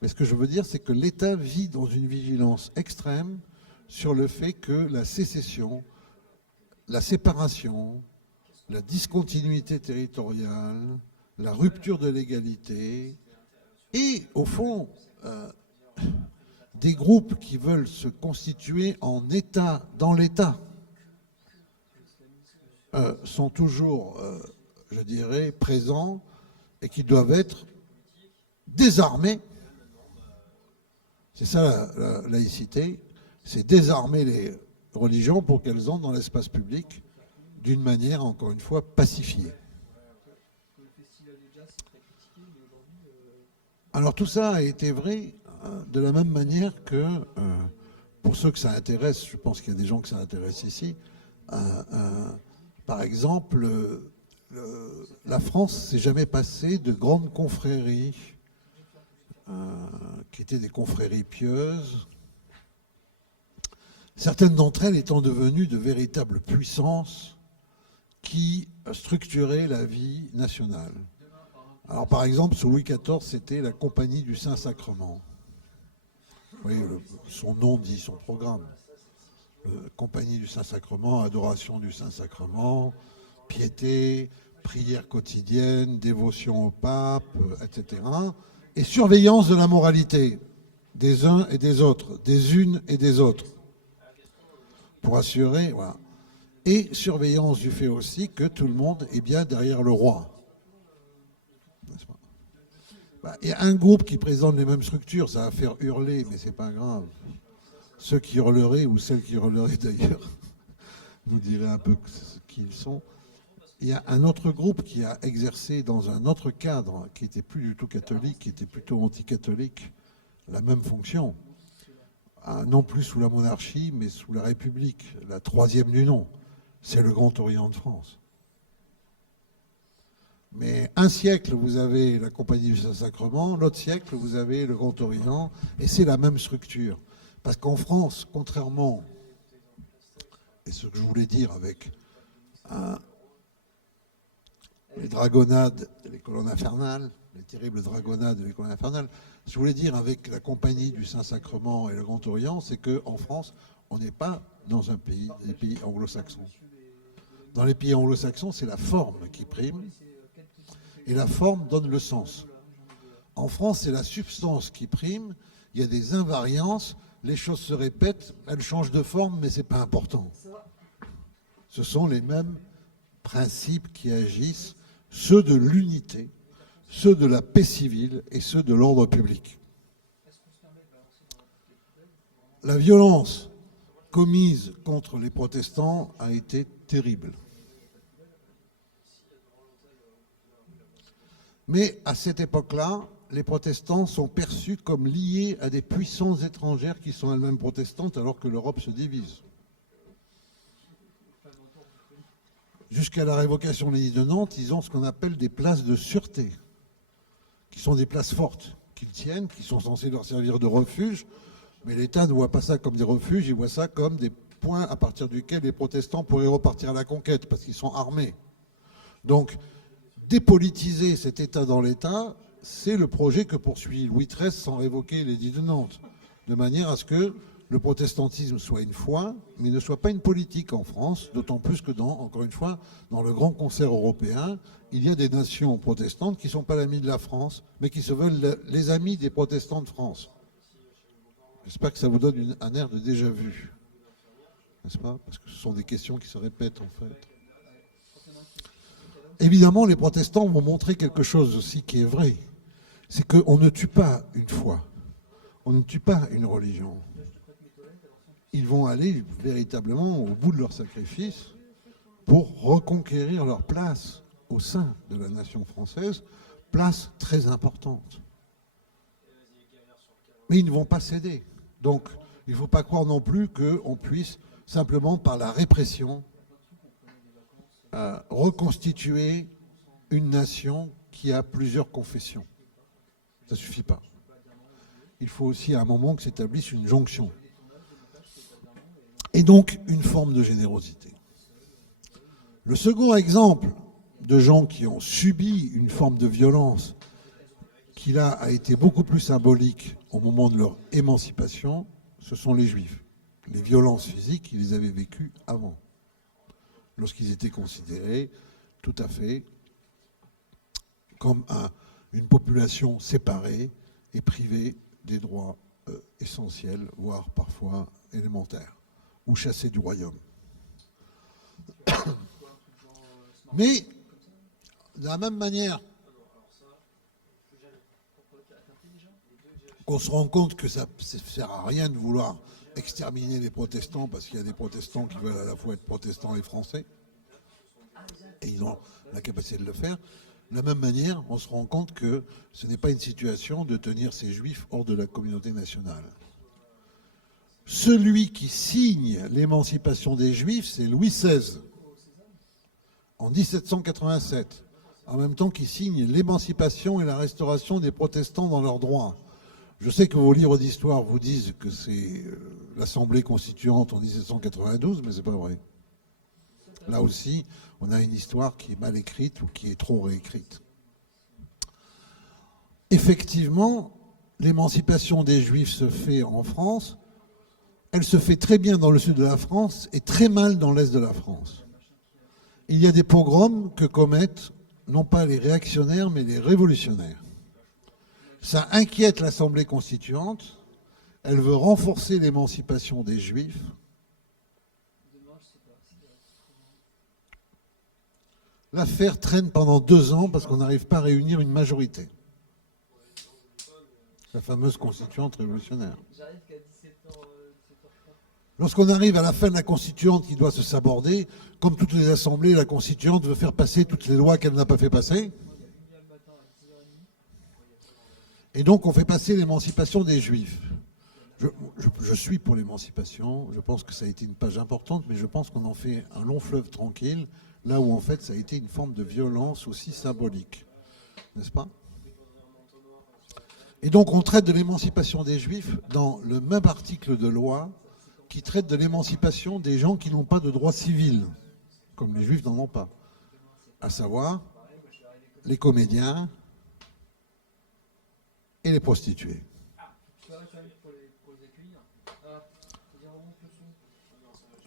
mais ce que je veux dire, c'est que l'État vit dans une vigilance extrême sur le fait que la sécession, la séparation, la discontinuité territoriale, la rupture de l'égalité et, au fond, des groupes qui veulent se constituer en État, dans l'État, sont toujours, je dirais, présents et qui doivent être désarmés. C'est ça la laïcité, c'est désarmer les religions pour qu'elles entrent dans l'espace public d'une manière, encore une fois, pacifiée. Alors tout ça a été vrai de la même manière que, pour ceux que ça intéresse, je pense qu'il y a des gens que ça intéresse ici, par exemple, la France s'est jamais passée de grandes confréries qui étaient des confréries pieuses, certaines d'entre elles étant devenues de véritables puissances qui structuraient la vie nationale. Alors par exemple, sous Louis XIV, c'était la Compagnie du Saint-Sacrement. Vous voyez, son nom dit son programme. Compagnie du Saint-Sacrement, adoration du Saint-Sacrement, piété, prière quotidienne, dévotion au pape, etc. Et surveillance de la moralité des uns et des autres, des unes et des autres. Pour assurer, voilà. Et surveillance du fait aussi que tout le monde est bien derrière le roi. Il y a un groupe qui présente les mêmes structures, ça va faire hurler, mais c'est pas grave. Ceux qui hurleraient, ou celles qui hurleraient d'ailleurs, vous direz un peu qui ils sont. Il y a un autre groupe qui a exercé dans un autre cadre, qui n'était plus du tout catholique, qui était plutôt anticatholique, la même fonction. Non plus sous la monarchie, mais sous la République, la troisième du nom. C'est le Grand Orient de France. Mais un siècle, vous avez la Compagnie du Saint-Sacrement, l'autre siècle, vous avez le Grand Orient, et c'est la même structure. Parce qu'en France, contrairement, et ce que je voulais dire avec les dragonnades, les colonnes infernales, les terribles dragonnades, les colonnes infernales, ce que je voulais dire avec la Compagnie du Saint-Sacrement et le Grand Orient, c'est qu'en France, on n'est pas dans un pays, des pays anglo-saxons. Dans les pays anglo-saxons, c'est la forme qui prime, et la forme donne le sens. En France, c'est la substance qui prime, il y a des invariances, les choses se répètent, elles changent de forme, mais ce n'est pas important. Ce sont les mêmes principes qui agissent, ceux de l'unité, ceux de la paix civile et ceux de l'ordre public. La violence commise contre les protestants a été terrible. Mais à cette époque-là, les protestants sont perçus comme liés à des puissances étrangères qui sont elles-mêmes protestantes alors que l'Europe se divise. Jusqu'à la révocation de l'édit de Nantes, ils ont ce qu'on appelle des places de sûreté, qui sont des places fortes, qu'ils tiennent, qui sont censées leur servir de refuge, mais l'État ne voit pas ça comme des refuges, il voit ça comme des points à partir duquel les protestants pourraient repartir à la conquête, parce qu'ils sont armés. Donc, dépolitiser cet État dans l'État, c'est le projet que poursuit Louis XIII sans révoquer l'édit de Nantes, de manière à ce que le protestantisme soit une foi, mais ne soit pas une politique en France, d'autant plus que, encore une fois, dans le grand concert européen, il y a des nations protestantes qui ne sont pas l'ami de la France, mais qui se veulent les amis des protestants de France. J'espère que ça vous donne un air de déjà-vu, n'est-ce pas? Parce que ce sont des questions qui se répètent, en fait. Évidemment, les protestants vont montrer quelque chose aussi qui est vrai. C'est qu'on ne tue pas une foi. On ne tue pas une religion. Ils vont aller véritablement au bout de leur sacrifice pour reconquérir leur place au sein de la nation française, place très importante. Mais ils ne vont pas céder. Donc, il ne faut pas croire non plus qu'on puisse, simplement par la répression, reconstituer une nation qui a plusieurs confessions. Ça ne suffit pas. Il faut aussi à un moment que s'établisse une jonction. Et donc une forme de générosité. Le second exemple de gens qui ont subi une forme de violence qui là a été beaucoup plus symbolique au moment de leur émancipation, ce sont les Juifs. Les violences physiques, ils les avaient vécues avant, lorsqu'ils étaient considérés tout à fait comme une population séparée et privée des droits essentiels, voire parfois élémentaires, ou chassés du royaume. Mais, de la même manière qu'on se rend compte que ça ne sert à rien de vouloir exterminer les protestants, parce qu'il y a des protestants qui veulent à la fois être protestants et français, et ils ont la capacité de le faire. De la même manière, on se rend compte que ce n'est pas une situation de tenir ces juifs hors de la communauté nationale. Celui qui signe l'émancipation des juifs, c'est Louis XVI, en 1787, en même temps qu'il signe l'émancipation et la restauration des protestants dans leurs droits. Je sais que vos livres d'histoire vous disent que c'est l'Assemblée constituante en 1792, mais c'est pas vrai. Là aussi, on a une histoire qui est mal écrite ou qui est trop réécrite. Effectivement, l'émancipation des Juifs se fait en France. Elle se fait très bien dans le sud de la France et très mal dans l'est de la France. Il y a des pogroms que commettent non pas les réactionnaires, mais les révolutionnaire. Ça inquiète l'Assemblée constituante. Elle veut renforcer l'émancipation des Juifs. L'affaire traîne pendant 2 ans parce qu'on n'arrive pas à réunir une majorité. La fameuse constituante révolutionnaire. Lorsqu'on arrive à la fin de la constituante qui doit se saborder, comme toutes les assemblées, la constituante veut faire passer toutes les lois qu'elle n'a pas fait passer. Et donc on fait passer l'émancipation des Juifs. Je suis pour l'émancipation, je pense que ça a été une page importante, mais je pense qu'on en fait un long fleuve tranquille, là où en fait ça a été une forme de violence aussi symbolique. N'est-ce pas ? Et donc on traite de l'émancipation des Juifs dans le même article de loi qui traite de l'émancipation des gens qui n'ont pas de droits civils, comme les Juifs n'en ont pas, à savoir les comédiens et les prostituées.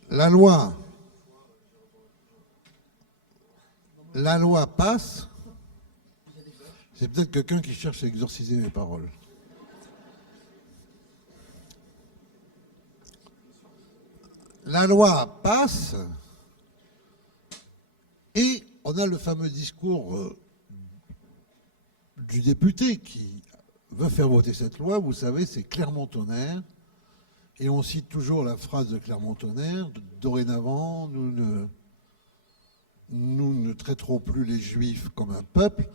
La loi passe. C'est peut-être quelqu'un qui cherche à exorciser mes paroles. La loi passe et on a le fameux discours du député qui veut faire voter cette loi. Vous savez, c'est Clermont-Tonnerre Et on cite toujours la phrase de Clermont-Tonnerre, dorénavant, nous ne traiterons plus les Juifs comme un peuple,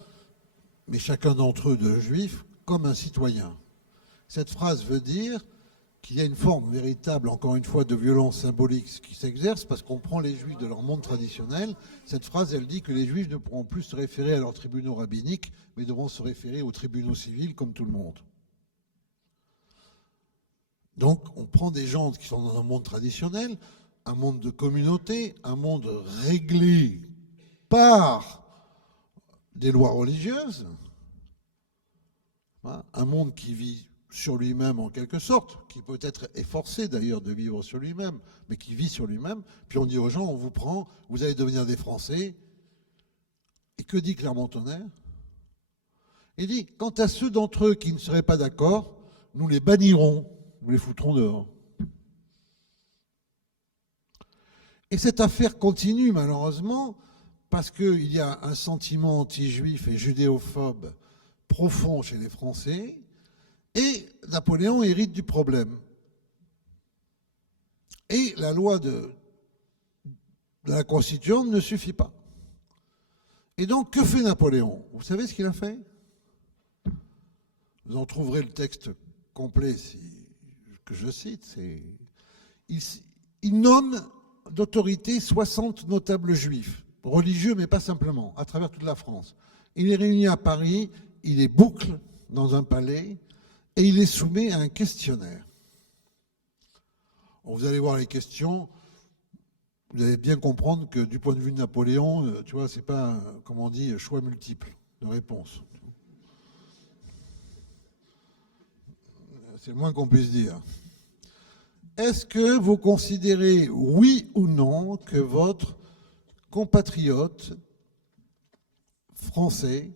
mais chacun d'entre eux de Juifs comme un citoyen. Cette phrase veut dire qu'il y a une forme véritable, encore une fois, de violence symbolique qui s'exerce parce qu'on prend les Juifs de leur monde traditionnel. Cette phrase, elle dit que les Juifs ne pourront plus se référer à leurs tribunaux rabbiniques, mais devront se référer aux tribunaux civils comme tout le monde. Donc, on prend des gens qui sont dans un monde traditionnel, un monde de communauté, un monde réglé par des lois religieuses, un monde qui vit sur lui-même en quelque sorte, qui peut-être est forcé d'ailleurs de vivre sur lui-même, mais qui vit sur lui-même. Puis on dit aux gens, on vous prend, vous allez devenir des Français. Et que dit Clermont-Tonnerre? Il dit, quant à ceux d'entre eux qui ne seraient pas d'accord, nous les bannirons, nous les foutrons dehors. Et cette affaire continue malheureusement parce qu'il y a un sentiment anti-juif et judéophobe profond chez les Français, et Napoléon hérite du problème. Et la loi de la Constituante ne suffit pas. Et donc, que fait Napoléon? Vous savez ce qu'il a fait? Vous en trouverez le texte complet que je cite. Il nomme d'autorité 60 notables juifs, religieux mais pas simplement, à travers toute la France. Il les réunit à Paris, il les boucle dans un palais et il les soumet à un questionnaire. Vous allez voir les questions, vous allez bien comprendre que du point de vue de Napoléon, tu vois, c'est pas, comme on dit, choix multiple de réponse. C'est le moins qu'on puisse dire. Est-ce que vous considérez, oui ou non, que votre compatriote français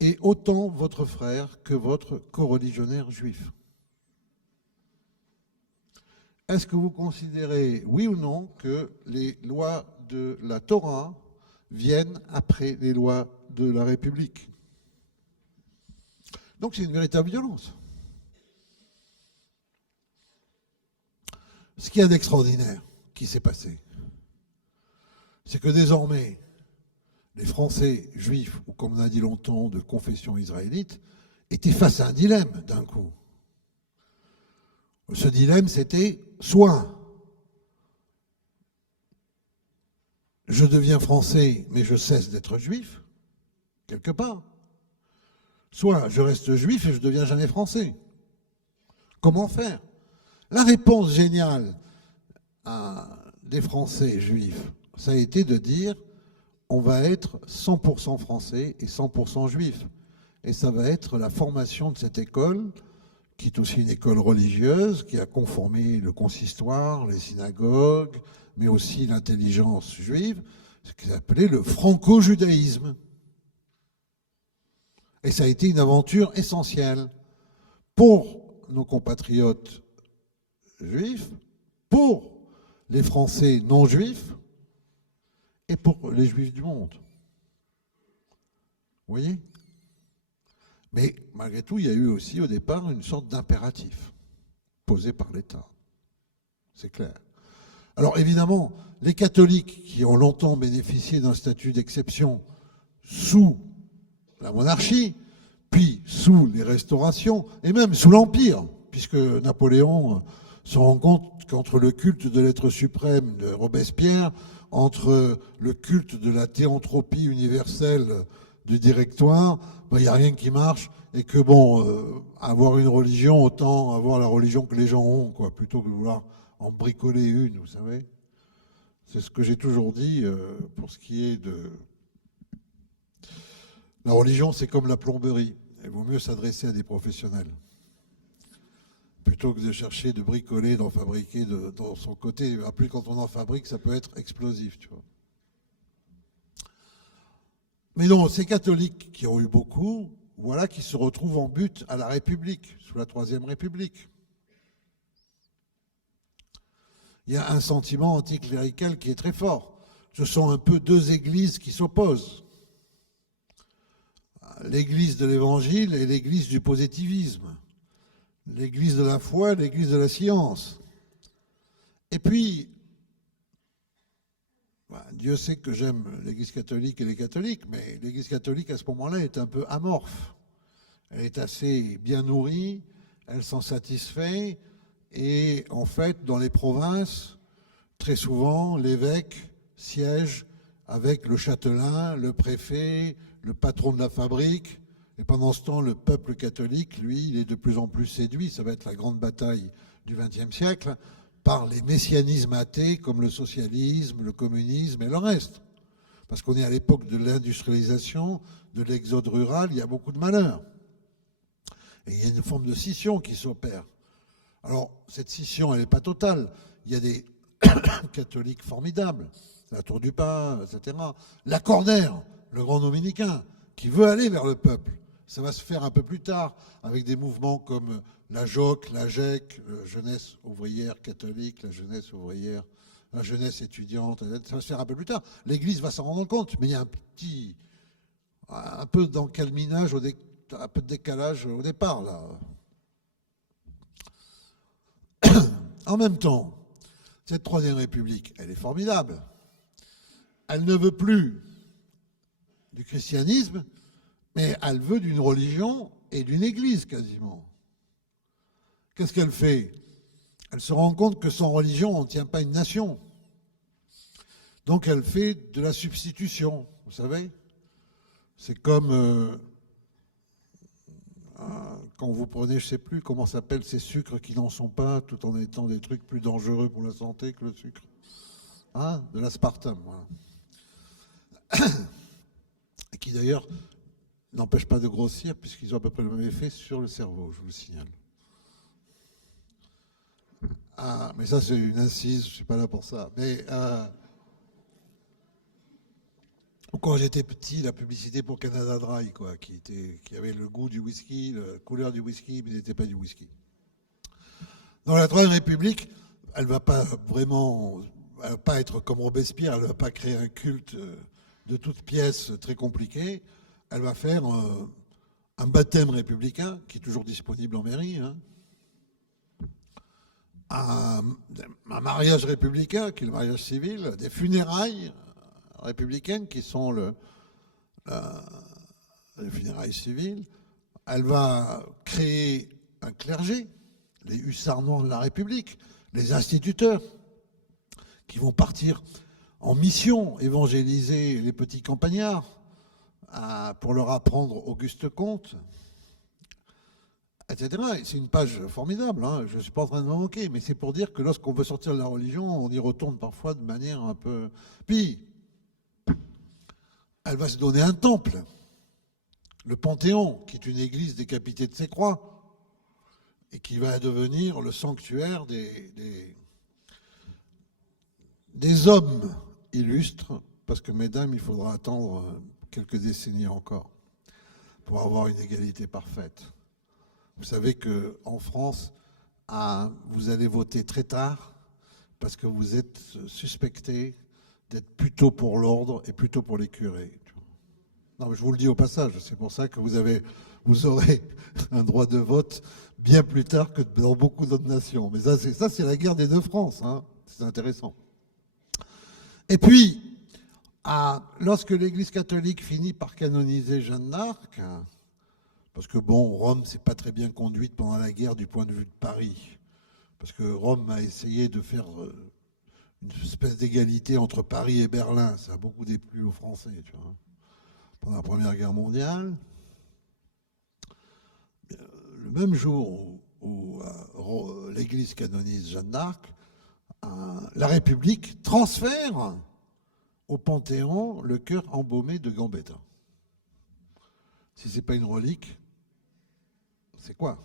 est autant votre frère que votre coreligionnaire juif? Est-ce que vous considérez, oui ou non, que les lois de la Torah viennent après les lois de la République? Donc c'est une véritable violence. Ce qu'il y a d'extraordinaire qui s'est passé, c'est que désormais, les Français juifs, ou comme on a dit longtemps, de confession israélite, étaient face à un dilemme d'un coup. Ce dilemme, c'était soit je deviens français, mais je cesse d'être juif, quelque part, soit je reste juif et je ne deviens jamais français. Comment faire? La réponse géniale des Français juifs, ça a été de dire on va être 100% français et 100% juif. Et ça va être la formation de cette école, qui est aussi une école religieuse, qui a conformé le consistoire, les synagogues, mais aussi l'intelligence juive, ce qu'ils appelaient le franco-judaïsme. Et ça a été une aventure essentielle pour nos compatriotes juifs, pour les Français non juifs et pour les juifs du monde. Vous voyez? Mais malgré tout, il y a eu aussi au départ une sorte d'impératif posé par l'État. C'est clair. Alors évidemment, les catholiques qui ont longtemps bénéficié d'un statut d'exception sous la monarchie, puis sous les restaurations, et même sous l'Empire, puisque Napoléon se rend compte qu'entre le culte de l'être suprême de Robespierre, entre le culte de la théanthropie universelle du Directoire, il n'y a rien qui marche, et que bon, avoir une religion, autant avoir la religion que les gens ont, quoi, plutôt que de vouloir en bricoler une, vous savez. C'est ce que j'ai toujours dit pour ce qui est de... La religion, c'est comme la plomberie. Il vaut mieux s'adresser à des professionnels plutôt que de chercher de bricoler, d'en fabriquer dans son côté. En plus, quand on en fabrique, ça peut être explosif, tu vois. Mais non, ces catholiques qui ont eu beaucoup, voilà, qui se retrouvent en butte à la République, sous la Troisième République. Il y a un sentiment anticlérical qui est très fort. Ce sont un peu deux églises qui s'opposent. L'église de l'Évangile et l'église du positivisme. L'église de la foi et l'église de la science. Et puis, Dieu sait que j'aime l'Église catholique et les catholiques, mais l'Église catholique, à ce moment-là, est un peu amorphe. Elle est assez bien nourrie, elle s'en satisfait, et en fait, dans les provinces, très souvent, l'évêque siège avec le châtelain, le préfet, le patron de la fabrique, et pendant ce temps, le peuple catholique, lui, il est de plus en plus séduit, ça va être la grande bataille du XXe siècle, par les messianismes athées comme le socialisme, le communisme et le reste. Parce qu'on est à l'époque de l'industrialisation, de l'exode rural, il y a beaucoup de malheurs. Et il y a une forme de scission qui s'opère. Alors, cette scission, elle n'est pas totale. Il y a des catholiques formidables, la Tour du Pin, etc. Lacordaire, le grand dominicain, qui veut aller vers le peuple. Ça va se faire un peu plus tard, avec des mouvements comme la JOC, la GEC, la jeunesse ouvrière catholique, la jeunesse ouvrière, la jeunesse étudiante, ça va se faire un peu plus tard. L'Église va s'en rendre compte, mais il y a un peu d'encalminage, un peu de décalage au départ, là. En même temps, cette Troisième République, elle est formidable. Elle ne veut plus du christianisme, mais elle veut d'une religion et d'une église quasiment. Qu'est-ce qu'elle fait? Elle se rend compte que sans religion, on ne tient pas une nation. Donc elle fait de la substitution, vous savez. C'est comme quand vous prenez, je ne sais plus comment s'appellent ces sucres qui n'en sont pas, tout en étant des trucs plus dangereux pour la santé que le sucre. Hein? De l'aspartame, voilà. Et qui d'ailleurs n'empêche pas de grossir, puisqu'ils ont à peu près le même effet sur le cerveau, je vous le signale. Ah, mais ça c'est une incise, je ne suis pas là pour ça. Mais quand j'étais petit, la publicité pour Canada Dry, quoi, qui avait le goût du whisky, la couleur du whisky, mais n'était pas du whisky. Dans la Troisième République, elle ne va pas vraiment, elle va pas être comme Robespierre, elle ne va pas créer un culte de toutes pièces très compliqué. Elle va faire un baptême républicain, qui est toujours disponible en mairie, hein. Un mariage républicain, qui est le mariage civil, des funérailles républicaines, qui sont les funérailles civiles. Elle va créer un clergé, les hussards noirs de la République, les instituteurs, qui vont partir en mission évangéliser les petits campagnards pour leur apprendre Auguste Comte, etc. C'est une page formidable, hein. Je ne suis pas en train de me moquer, mais c'est pour dire que lorsqu'on veut sortir de la religion, on y retourne parfois de manière un peu... Puis, elle va se donner un temple, le Panthéon, qui est une église décapitée de ses croix, et qui va devenir le sanctuaire des hommes illustres, parce que, mesdames, il faudra attendre quelques décennies encore pour avoir une égalité parfaite. Vous savez qu'en France, vous allez voter très tard parce que vous êtes suspecté d'être plutôt pour l'ordre et plutôt pour les curés. Non, mais je vous le dis au passage, c'est pour ça que vous aurez un droit de vote bien plus tard que dans beaucoup d'autres nations. Mais ça, c'est la guerre des deux France, hein. C'est intéressant. Et puis, lorsque l'Église catholique finit par canoniser Jeanne d'Arc, parce que bon, Rome s'est pas très bien conduite pendant la guerre du point de vue de Paris, parce que Rome a essayé de faire une espèce d'égalité entre Paris et Berlin, ça a beaucoup déplu aux Français, tu vois, pendant la Première Guerre mondiale. Le même jour où l'Église canonise Jeanne d'Arc, la République transfère au Panthéon le cœur embaumé de Gambetta. Si ce n'est pas une relique, c'est quoi?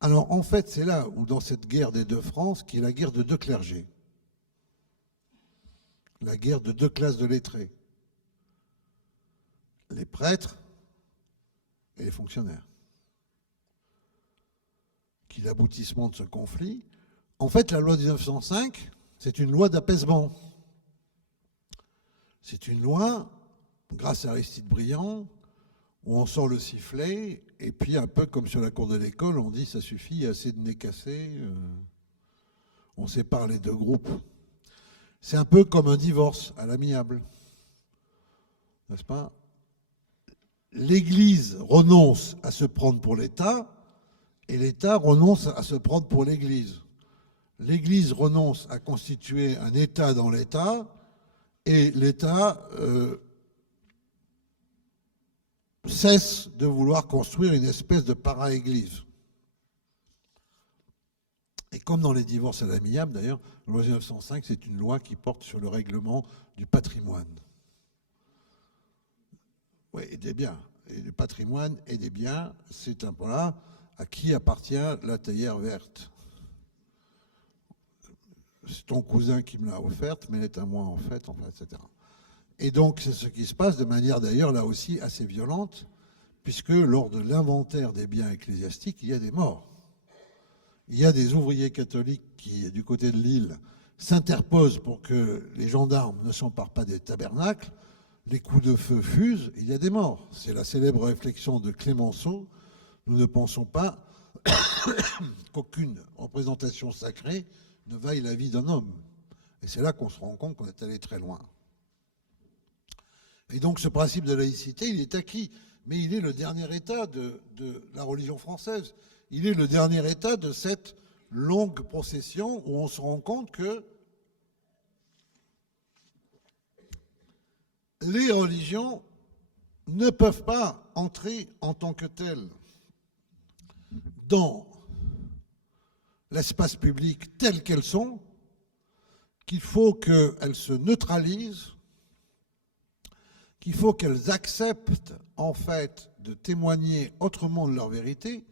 Alors en fait, c'est là où dans cette guerre des deux France, qui est la guerre de deux clergés, la guerre de deux classes de lettrés, les prêtres et les fonctionnaires, qui est l'aboutissement de ce conflit. En fait, la loi de 1905, c'est une loi d'apaisement. C'est une loi, grâce à Aristide Briand, où on sort le sifflet, et puis un peu comme sur la cour de l'école, on dit ça suffit, il y a assez de nez cassés. On sépare les deux groupes. C'est un peu comme un divorce à l'amiable. N'est-ce pas? L'Église renonce à se prendre pour l'État et l'État renonce à se prendre pour l'Église. L'Église renonce à constituer un État dans l'État et l'État cesse de vouloir construire une espèce de para-église. Et comme dans les divorces à l'amiable, d'ailleurs, la loi 1905, c'est une loi qui porte sur le règlement du patrimoine. Oui, et des biens. Et du patrimoine et des biens, c'est un point à qui appartient la théière verte. C'est ton cousin qui me l'a offerte, mais elle est à moi en fait, enfin, etc. Et donc, c'est ce qui se passe de manière d'ailleurs là aussi assez violente, puisque lors de l'inventaire des biens ecclésiastiques, il y a des morts. Il y a des ouvriers catholiques qui, du côté de Lille, s'interposent pour que les gendarmes ne s'emparent pas des tabernacles. Les coups de feu fusent, il y a des morts. C'est la célèbre réflexion de Clémenceau. Nous ne pensons pas qu'aucune représentation sacrée ne vaille la vie d'un homme. Et c'est là qu'on se rend compte qu'on est allé très loin. Et donc ce principe de laïcité, il est acquis, mais il est le dernier état de la religion française. Il est le dernier état de cette longue procession où on se rend compte que les religions ne peuvent pas entrer en tant que telles dans l'espace public tel qu'elles sont, qu'il faut qu'elles se neutralisent, qu'il faut qu'elles acceptent en fait de témoigner autrement de leur vérité,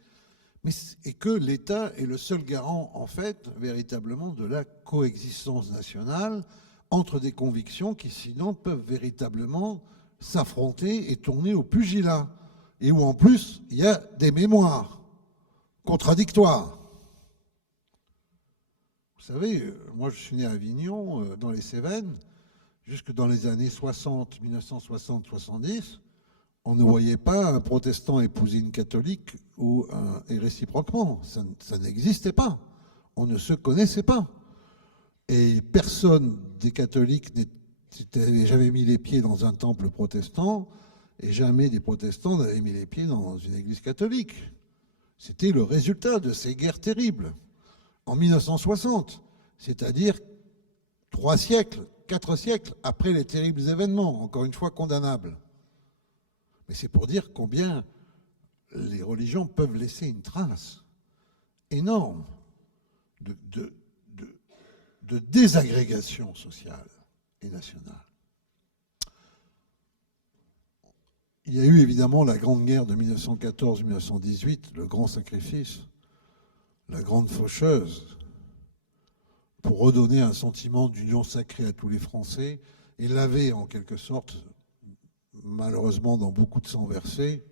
et que l'État est le seul garant en fait véritablement de la coexistence nationale entre des convictions qui sinon peuvent véritablement s'affronter et tourner au pugilat, et où en plus il y a des mémoires contradictoires. Vous savez, moi je suis né à Avignon, dans les Cévennes, jusque dans les années 60, 1960-70, on ne voyait pas un protestant épouser une catholique et réciproquement. Ça n'existait pas. On ne se connaissait pas. Et personne des catholiques n'avait jamais mis les pieds dans un temple protestant et jamais des protestants n'avaient mis les pieds dans une église catholique. C'était le résultat de ces guerres terribles. En 1960, c'est-à-dire 3 siècles, 4 siècles après les terribles événements, encore une fois condamnables. Mais c'est pour dire combien les religions peuvent laisser une trace énorme de désagrégation sociale et nationale. Il y a eu évidemment la Grande Guerre de 1914-1918, le grand sacrifice, la grande faucheuse, pour redonner un sentiment d'union sacrée à tous les Français et laver en quelque sorte, malheureusement dans beaucoup de sang versé,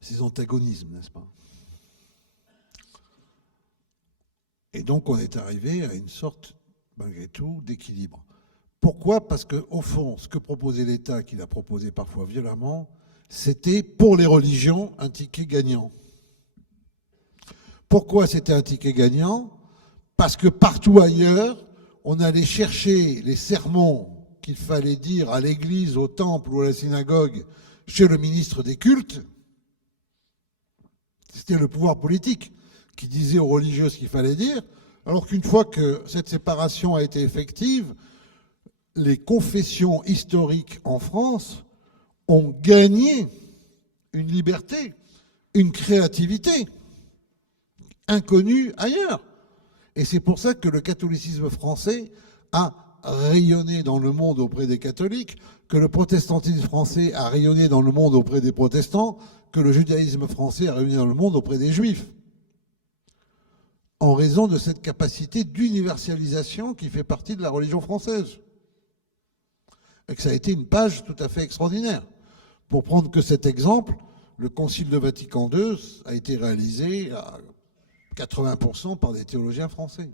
ces antagonismes, n'est-ce pas? Et donc on est arrivé à une sorte, malgré tout, d'équilibre. Pourquoi? Parce qu'au fond, ce que proposait l'État, qu'il a proposé parfois violemment, c'était pour les religions un ticket gagnant. Pourquoi c'était un ticket gagnant? Parce que partout ailleurs, on allait chercher les sermons qu'il fallait dire à l'église, au temple ou à la synagogue chez le ministre des cultes. C'était le pouvoir politique qui disait aux religieux ce qu'il fallait dire, alors qu'une fois que cette séparation a été effective, les confessions historiques en France ont gagné une liberté, une créativité inconnue ailleurs. Et c'est pour ça que le catholicisme français a rayonné dans le monde auprès des catholiques, que le protestantisme français a rayonné dans le monde auprès des protestants, que le judaïsme français a rayonné dans le monde auprès des juifs, en raison de cette capacité d'universalisation qui fait partie de la religion française. Et que ça a été une page tout à fait extraordinaire. Pour prendre que cet exemple, le Concile de Vatican II a été réalisé à 80% par des théologiens français.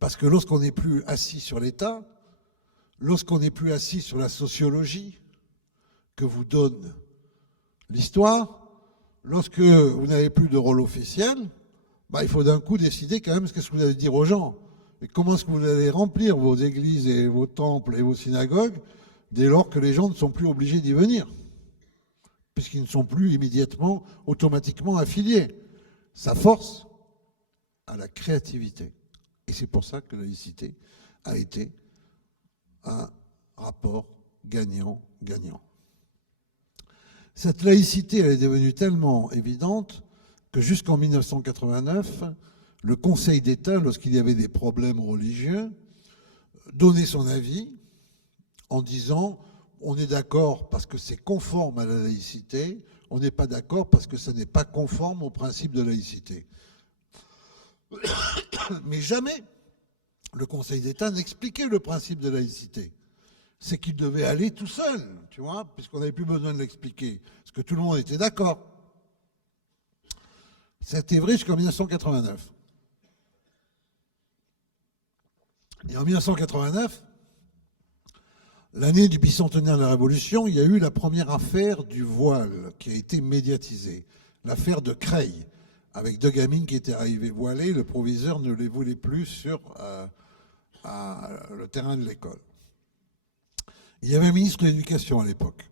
Parce que lorsqu'on n'est plus assis sur l'État, lorsqu'on n'est plus assis sur la sociologie que vous donne l'histoire, lorsque vous n'avez plus de rôle officiel, bah, il faut d'un coup décider quand même ce que vous allez dire aux gens. Et comment est-ce que vous allez remplir vos églises et vos temples et vos synagogues dès lors que les gens ne sont plus obligés d'y venir, puisqu'ils ne sont plus immédiatement, automatiquement affiliés. Ça force à la créativité. Et c'est pour ça que la laïcité a été un rapport gagnant-gagnant. Cette laïcité, elle est devenue tellement évidente que jusqu'en 1989, le Conseil d'État, lorsqu'il y avait des problèmes religieux, donnait son avis en disant on est d'accord parce que c'est conforme à la laïcité, on n'est pas d'accord parce que ça n'est pas conforme au principe de laïcité. Mais jamais le Conseil d'État n'expliquait le principe de laïcité. C'est qu'il devait aller tout seul, tu vois, puisqu'on n'avait plus besoin de l'expliquer, parce que tout le monde était d'accord. C'était vrai jusqu'en 1989. Et en 1989, l'année du bicentenaire de la Révolution, il y a eu la première affaire du voile qui a été médiatisée, l'affaire de Creil, avec deux gamines qui étaient arrivées voilées, le proviseur ne les voulait plus sur le terrain de l'école. Il y avait un ministre de l'Éducation à l'époque.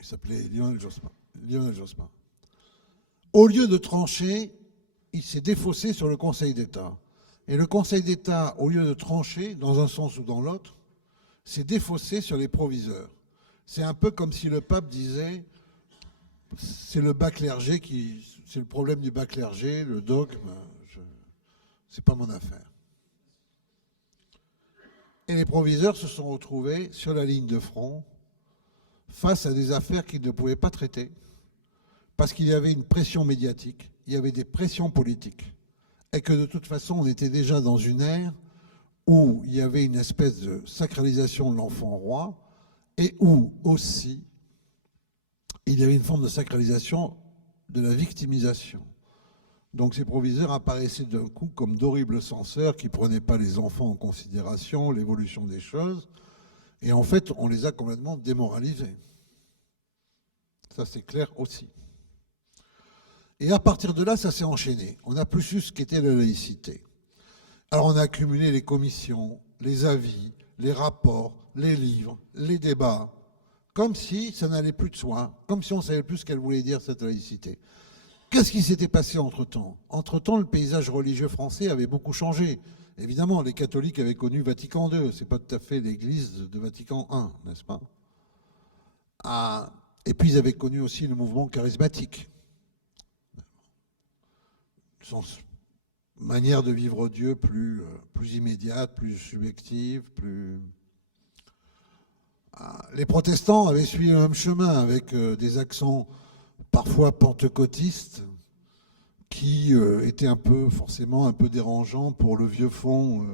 Il s'appelait Lionel Jospin. Au lieu de trancher, il s'est défaussé sur le Conseil d'État. Et le Conseil d'État, au lieu de trancher, dans un sens ou dans l'autre, s'est défaussé sur les proviseurs. C'est un peu comme si le pape disait c'est le bas clergé c'est le problème du bas clergé, le dogme, c'est pas mon affaire. Et les proviseurs se sont retrouvés sur la ligne de front face à des affaires qu'ils ne pouvaient pas traiter parce qu'il y avait une pression médiatique, il y avait des pressions politiques et que de toute façon on était déjà dans une ère où il y avait une espèce de sacralisation de l'enfant roi et où aussi il y avait une forme de sacralisation de la victimisation. Donc ces proviseurs apparaissaient d'un coup comme d'horribles censeurs qui ne prenaient pas les enfants en considération, l'évolution des choses, et en fait on les a complètement démoralisés. Ça c'est clair aussi. Et à partir de là, ça s'est enchaîné. On n'a plus su ce qu'était la laïcité. Alors on a accumulé les commissions, les avis, les rapports, les livres, les débats, comme si ça n'allait plus de soi, comme si on ne savait plus ce qu'elle voulait dire cette laïcité. Qu'est-ce qui s'était passé entre-temps ? Entre-temps, le paysage religieux français avait beaucoup changé. Évidemment, les catholiques avaient connu Vatican II, c'est pas tout à fait l'église de Vatican I, n'est-ce pas ? Et puis ils avaient connu aussi le mouvement charismatique. Son manière de vivre Dieu plus immédiate, plus subjective, plus... Les protestants avaient suivi le même chemin avec des accents parfois pentecôtistes qui étaient forcément un peu dérangeants pour le vieux fond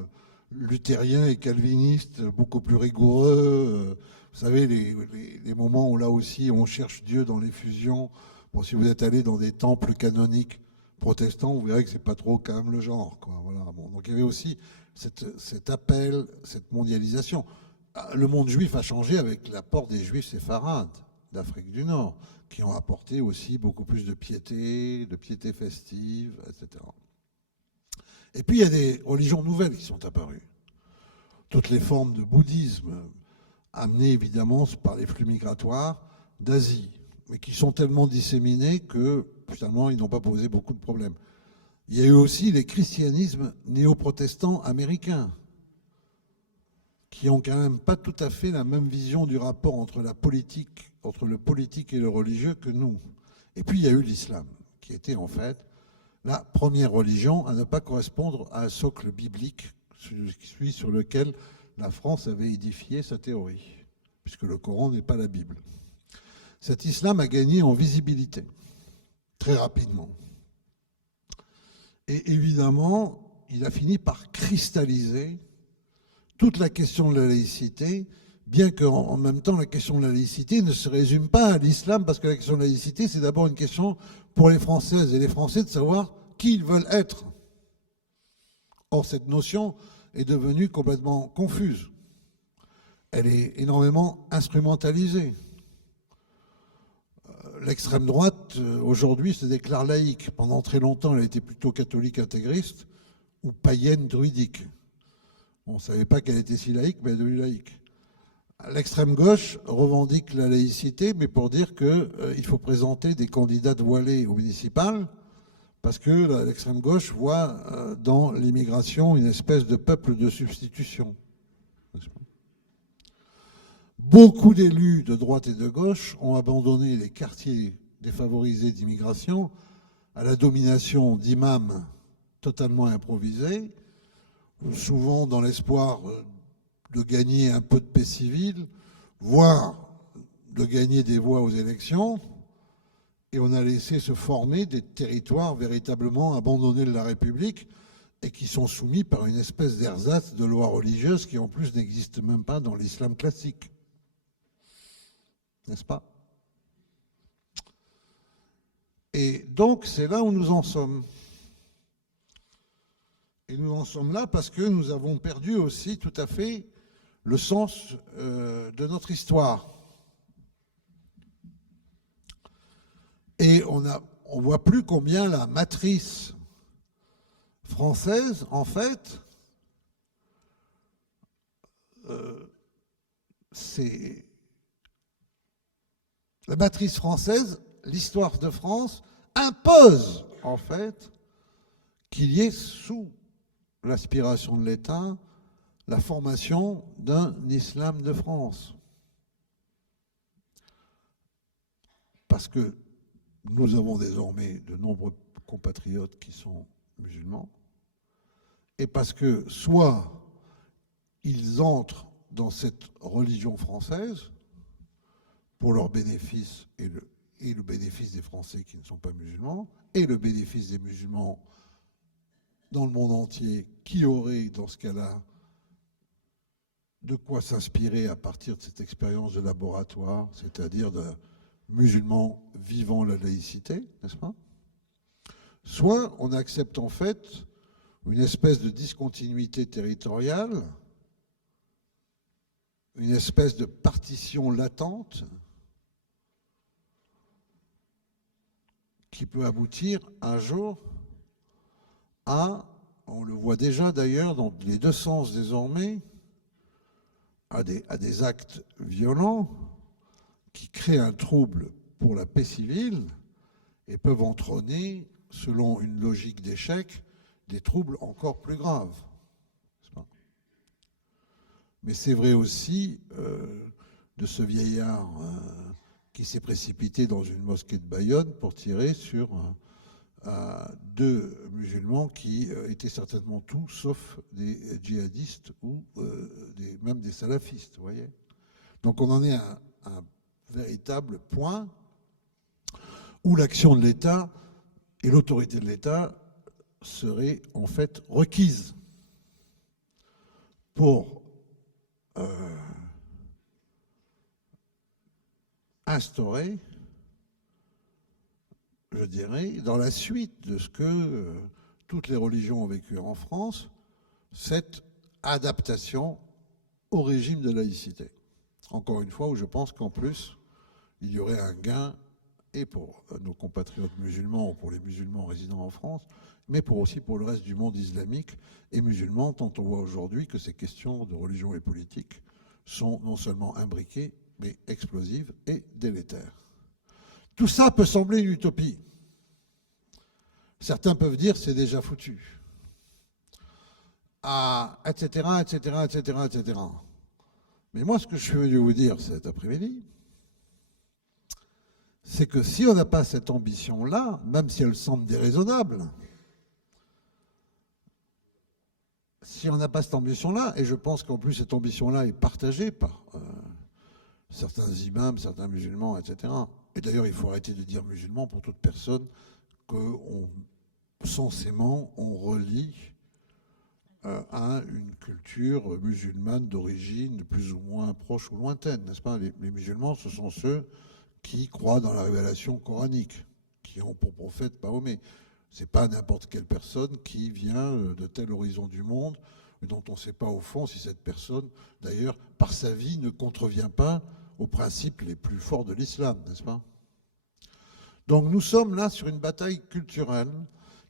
luthérien et calviniste, beaucoup plus rigoureux. Vous savez, les moments où là aussi on cherche Dieu dans les fusions. Bon, si vous êtes allé dans des temples canoniques protestants, vous verrez que c'est pas trop quand même le genre, quoi. Voilà. Bon, donc il y avait aussi cet appel, cette mondialisation. Le monde juif a changé avec l'apport des juifs séfarades d'Afrique du Nord, qui ont apporté aussi beaucoup plus de piété festive, etc. Et puis il y a des religions nouvelles qui sont apparues. Toutes les formes de bouddhisme, amenées évidemment par les flux migratoires d'Asie, mais qui sont tellement disséminés que finalement ils n'ont pas posé beaucoup de problèmes. Il y a eu aussi les christianismes néo-protestants américains, qui n'ont quand même pas tout à fait la même vision du rapport entre le politique et le religieux que nous. Et puis il y a eu l'islam, qui était en fait la première religion à ne pas correspondre à un socle biblique, celui sur lequel la France avait édifié sa théorie, puisque le Coran n'est pas la Bible. Cet islam a gagné en visibilité, très rapidement. Et évidemment, il a fini par cristalliser toute la question de la laïcité, bien qu'en même temps, la question de la laïcité ne se résume pas à l'islam, parce que la question de la laïcité, c'est d'abord une question pour les Françaises et les Français de savoir qui ils veulent être. Or, cette notion est devenue complètement confuse. Elle est énormément instrumentalisée. l'extrême droite, aujourd'hui, se déclare laïque. Pendant très longtemps, elle a été plutôt catholique intégriste ou païenne druidique. On ne savait pas qu'elle était si laïque, mais elle est devenue laïque. L'extrême gauche revendique la laïcité, mais pour dire qu'il faut présenter des candidates voilées au municipal, parce que l'extrême gauche voit dans l'immigration une espèce de peuple de substitution. Beaucoup d'élus de droite et de gauche ont abandonné les quartiers défavorisés d'immigration à la domination d'imams totalement improvisés, souvent dans l'espoir de gagner un peu de paix civile, voire de gagner des voix aux élections. Et on a laissé se former des territoires véritablement abandonnés de la République et qui sont soumis par une espèce d'ersatz de lois religieuses qui en plus n'existent même pas dans l'islam classique. N'est-ce pas? Et donc, c'est là où nous en sommes. Et nous en sommes là parce que nous avons perdu aussi tout à fait le sens de notre histoire. Et on ne voit plus combien la matrice française, en fait, c'est... La matrice française, l'histoire de France, impose, en fait, qu'il y ait sous l'aspiration de l'État la formation d'un islam de France. Parce que nous avons désormais de nombreux compatriotes qui sont musulmans, et parce que soit ils entrent dans cette religion française pour leur bénéfice et le bénéfice des Français qui ne sont pas musulmans, et le bénéfice des musulmans dans le monde entier, qui auraient, dans ce cas-là, de quoi s'inspirer à partir de cette expérience de laboratoire, c'est-à-dire de musulmans vivant la laïcité, n'est-ce pas? Soit on accepte en fait une espèce de discontinuité territoriale, une espèce de partition latente qui peut aboutir un jour à, on le voit déjà d'ailleurs dans les deux sens désormais, à des actes violents qui créent un trouble pour la paix civile et peuvent entraîner, selon une logique d'échec, des troubles encore plus graves. Mais c'est vrai aussi de ce vieillard qui s'est précipité dans une mosquée de Bayonne pour tirer sur deux musulmans qui étaient certainement tout sauf des djihadistes ou même des salafistes, vous voyez. Donc on en est à un véritable point où l'action de l'État et l'autorité de l'État seraient en fait requises pour instaurer, je dirais, dans la suite de ce que toutes les religions ont vécu en France, cette adaptation au régime de laïcité. Encore une fois, où je pense qu'en plus, il y aurait un gain, et pour nos compatriotes musulmans ou pour les musulmans résidant en France, mais aussi pour le reste du monde islamique et musulman, tant on voit aujourd'hui que ces questions de religion et politique sont non seulement imbriquées, mais explosives et délétères. Tout ça peut sembler une utopie. Certains peuvent dire c'est déjà foutu. Etc., etc., etc., etc. Mais moi, ce que je suis venu vous dire cet après-midi, c'est que si on n'a pas cette ambition-là, même si elle semble déraisonnable, si on n'a pas cette ambition-là, et je pense qu'en plus cette ambition-là est partagée par certains imams, certains musulmans, etc. Et d'ailleurs, il faut arrêter de dire musulman pour toute personne censément on relie à une culture musulmane d'origine plus ou moins proche ou lointaine, n'est-ce pas? Les musulmans, ce sont ceux qui croient dans la révélation coranique, qui ont pour prophète Mahomet. Ce n'est pas n'importe quelle personne qui vient de tel horizon du monde, dont on ne sait pas au fond si cette personne, d'ailleurs, par sa vie, ne contrevient pas aux principes les plus forts de l'islam, n'est-ce pas? Donc nous sommes là sur une bataille culturelle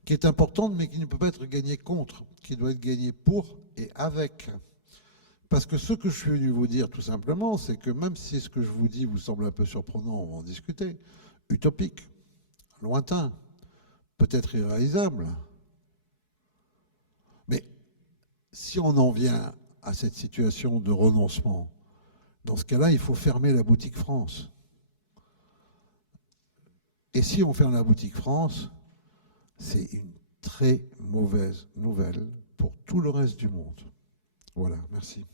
qui est importante, mais qui ne peut pas être gagnée contre, qui doit être gagnée pour et avec. Parce que ce que je suis venu vous dire tout simplement, c'est que même si ce que je vous dis vous semble un peu surprenant, on va en discuter, utopique, lointain, peut-être irréalisable, mais si on en vient à cette situation de renoncement, dans ce cas-là, il faut fermer la boutique France. Et si on ferme la boutique France, c'est une très mauvaise nouvelle pour tout le reste du monde. Voilà, merci.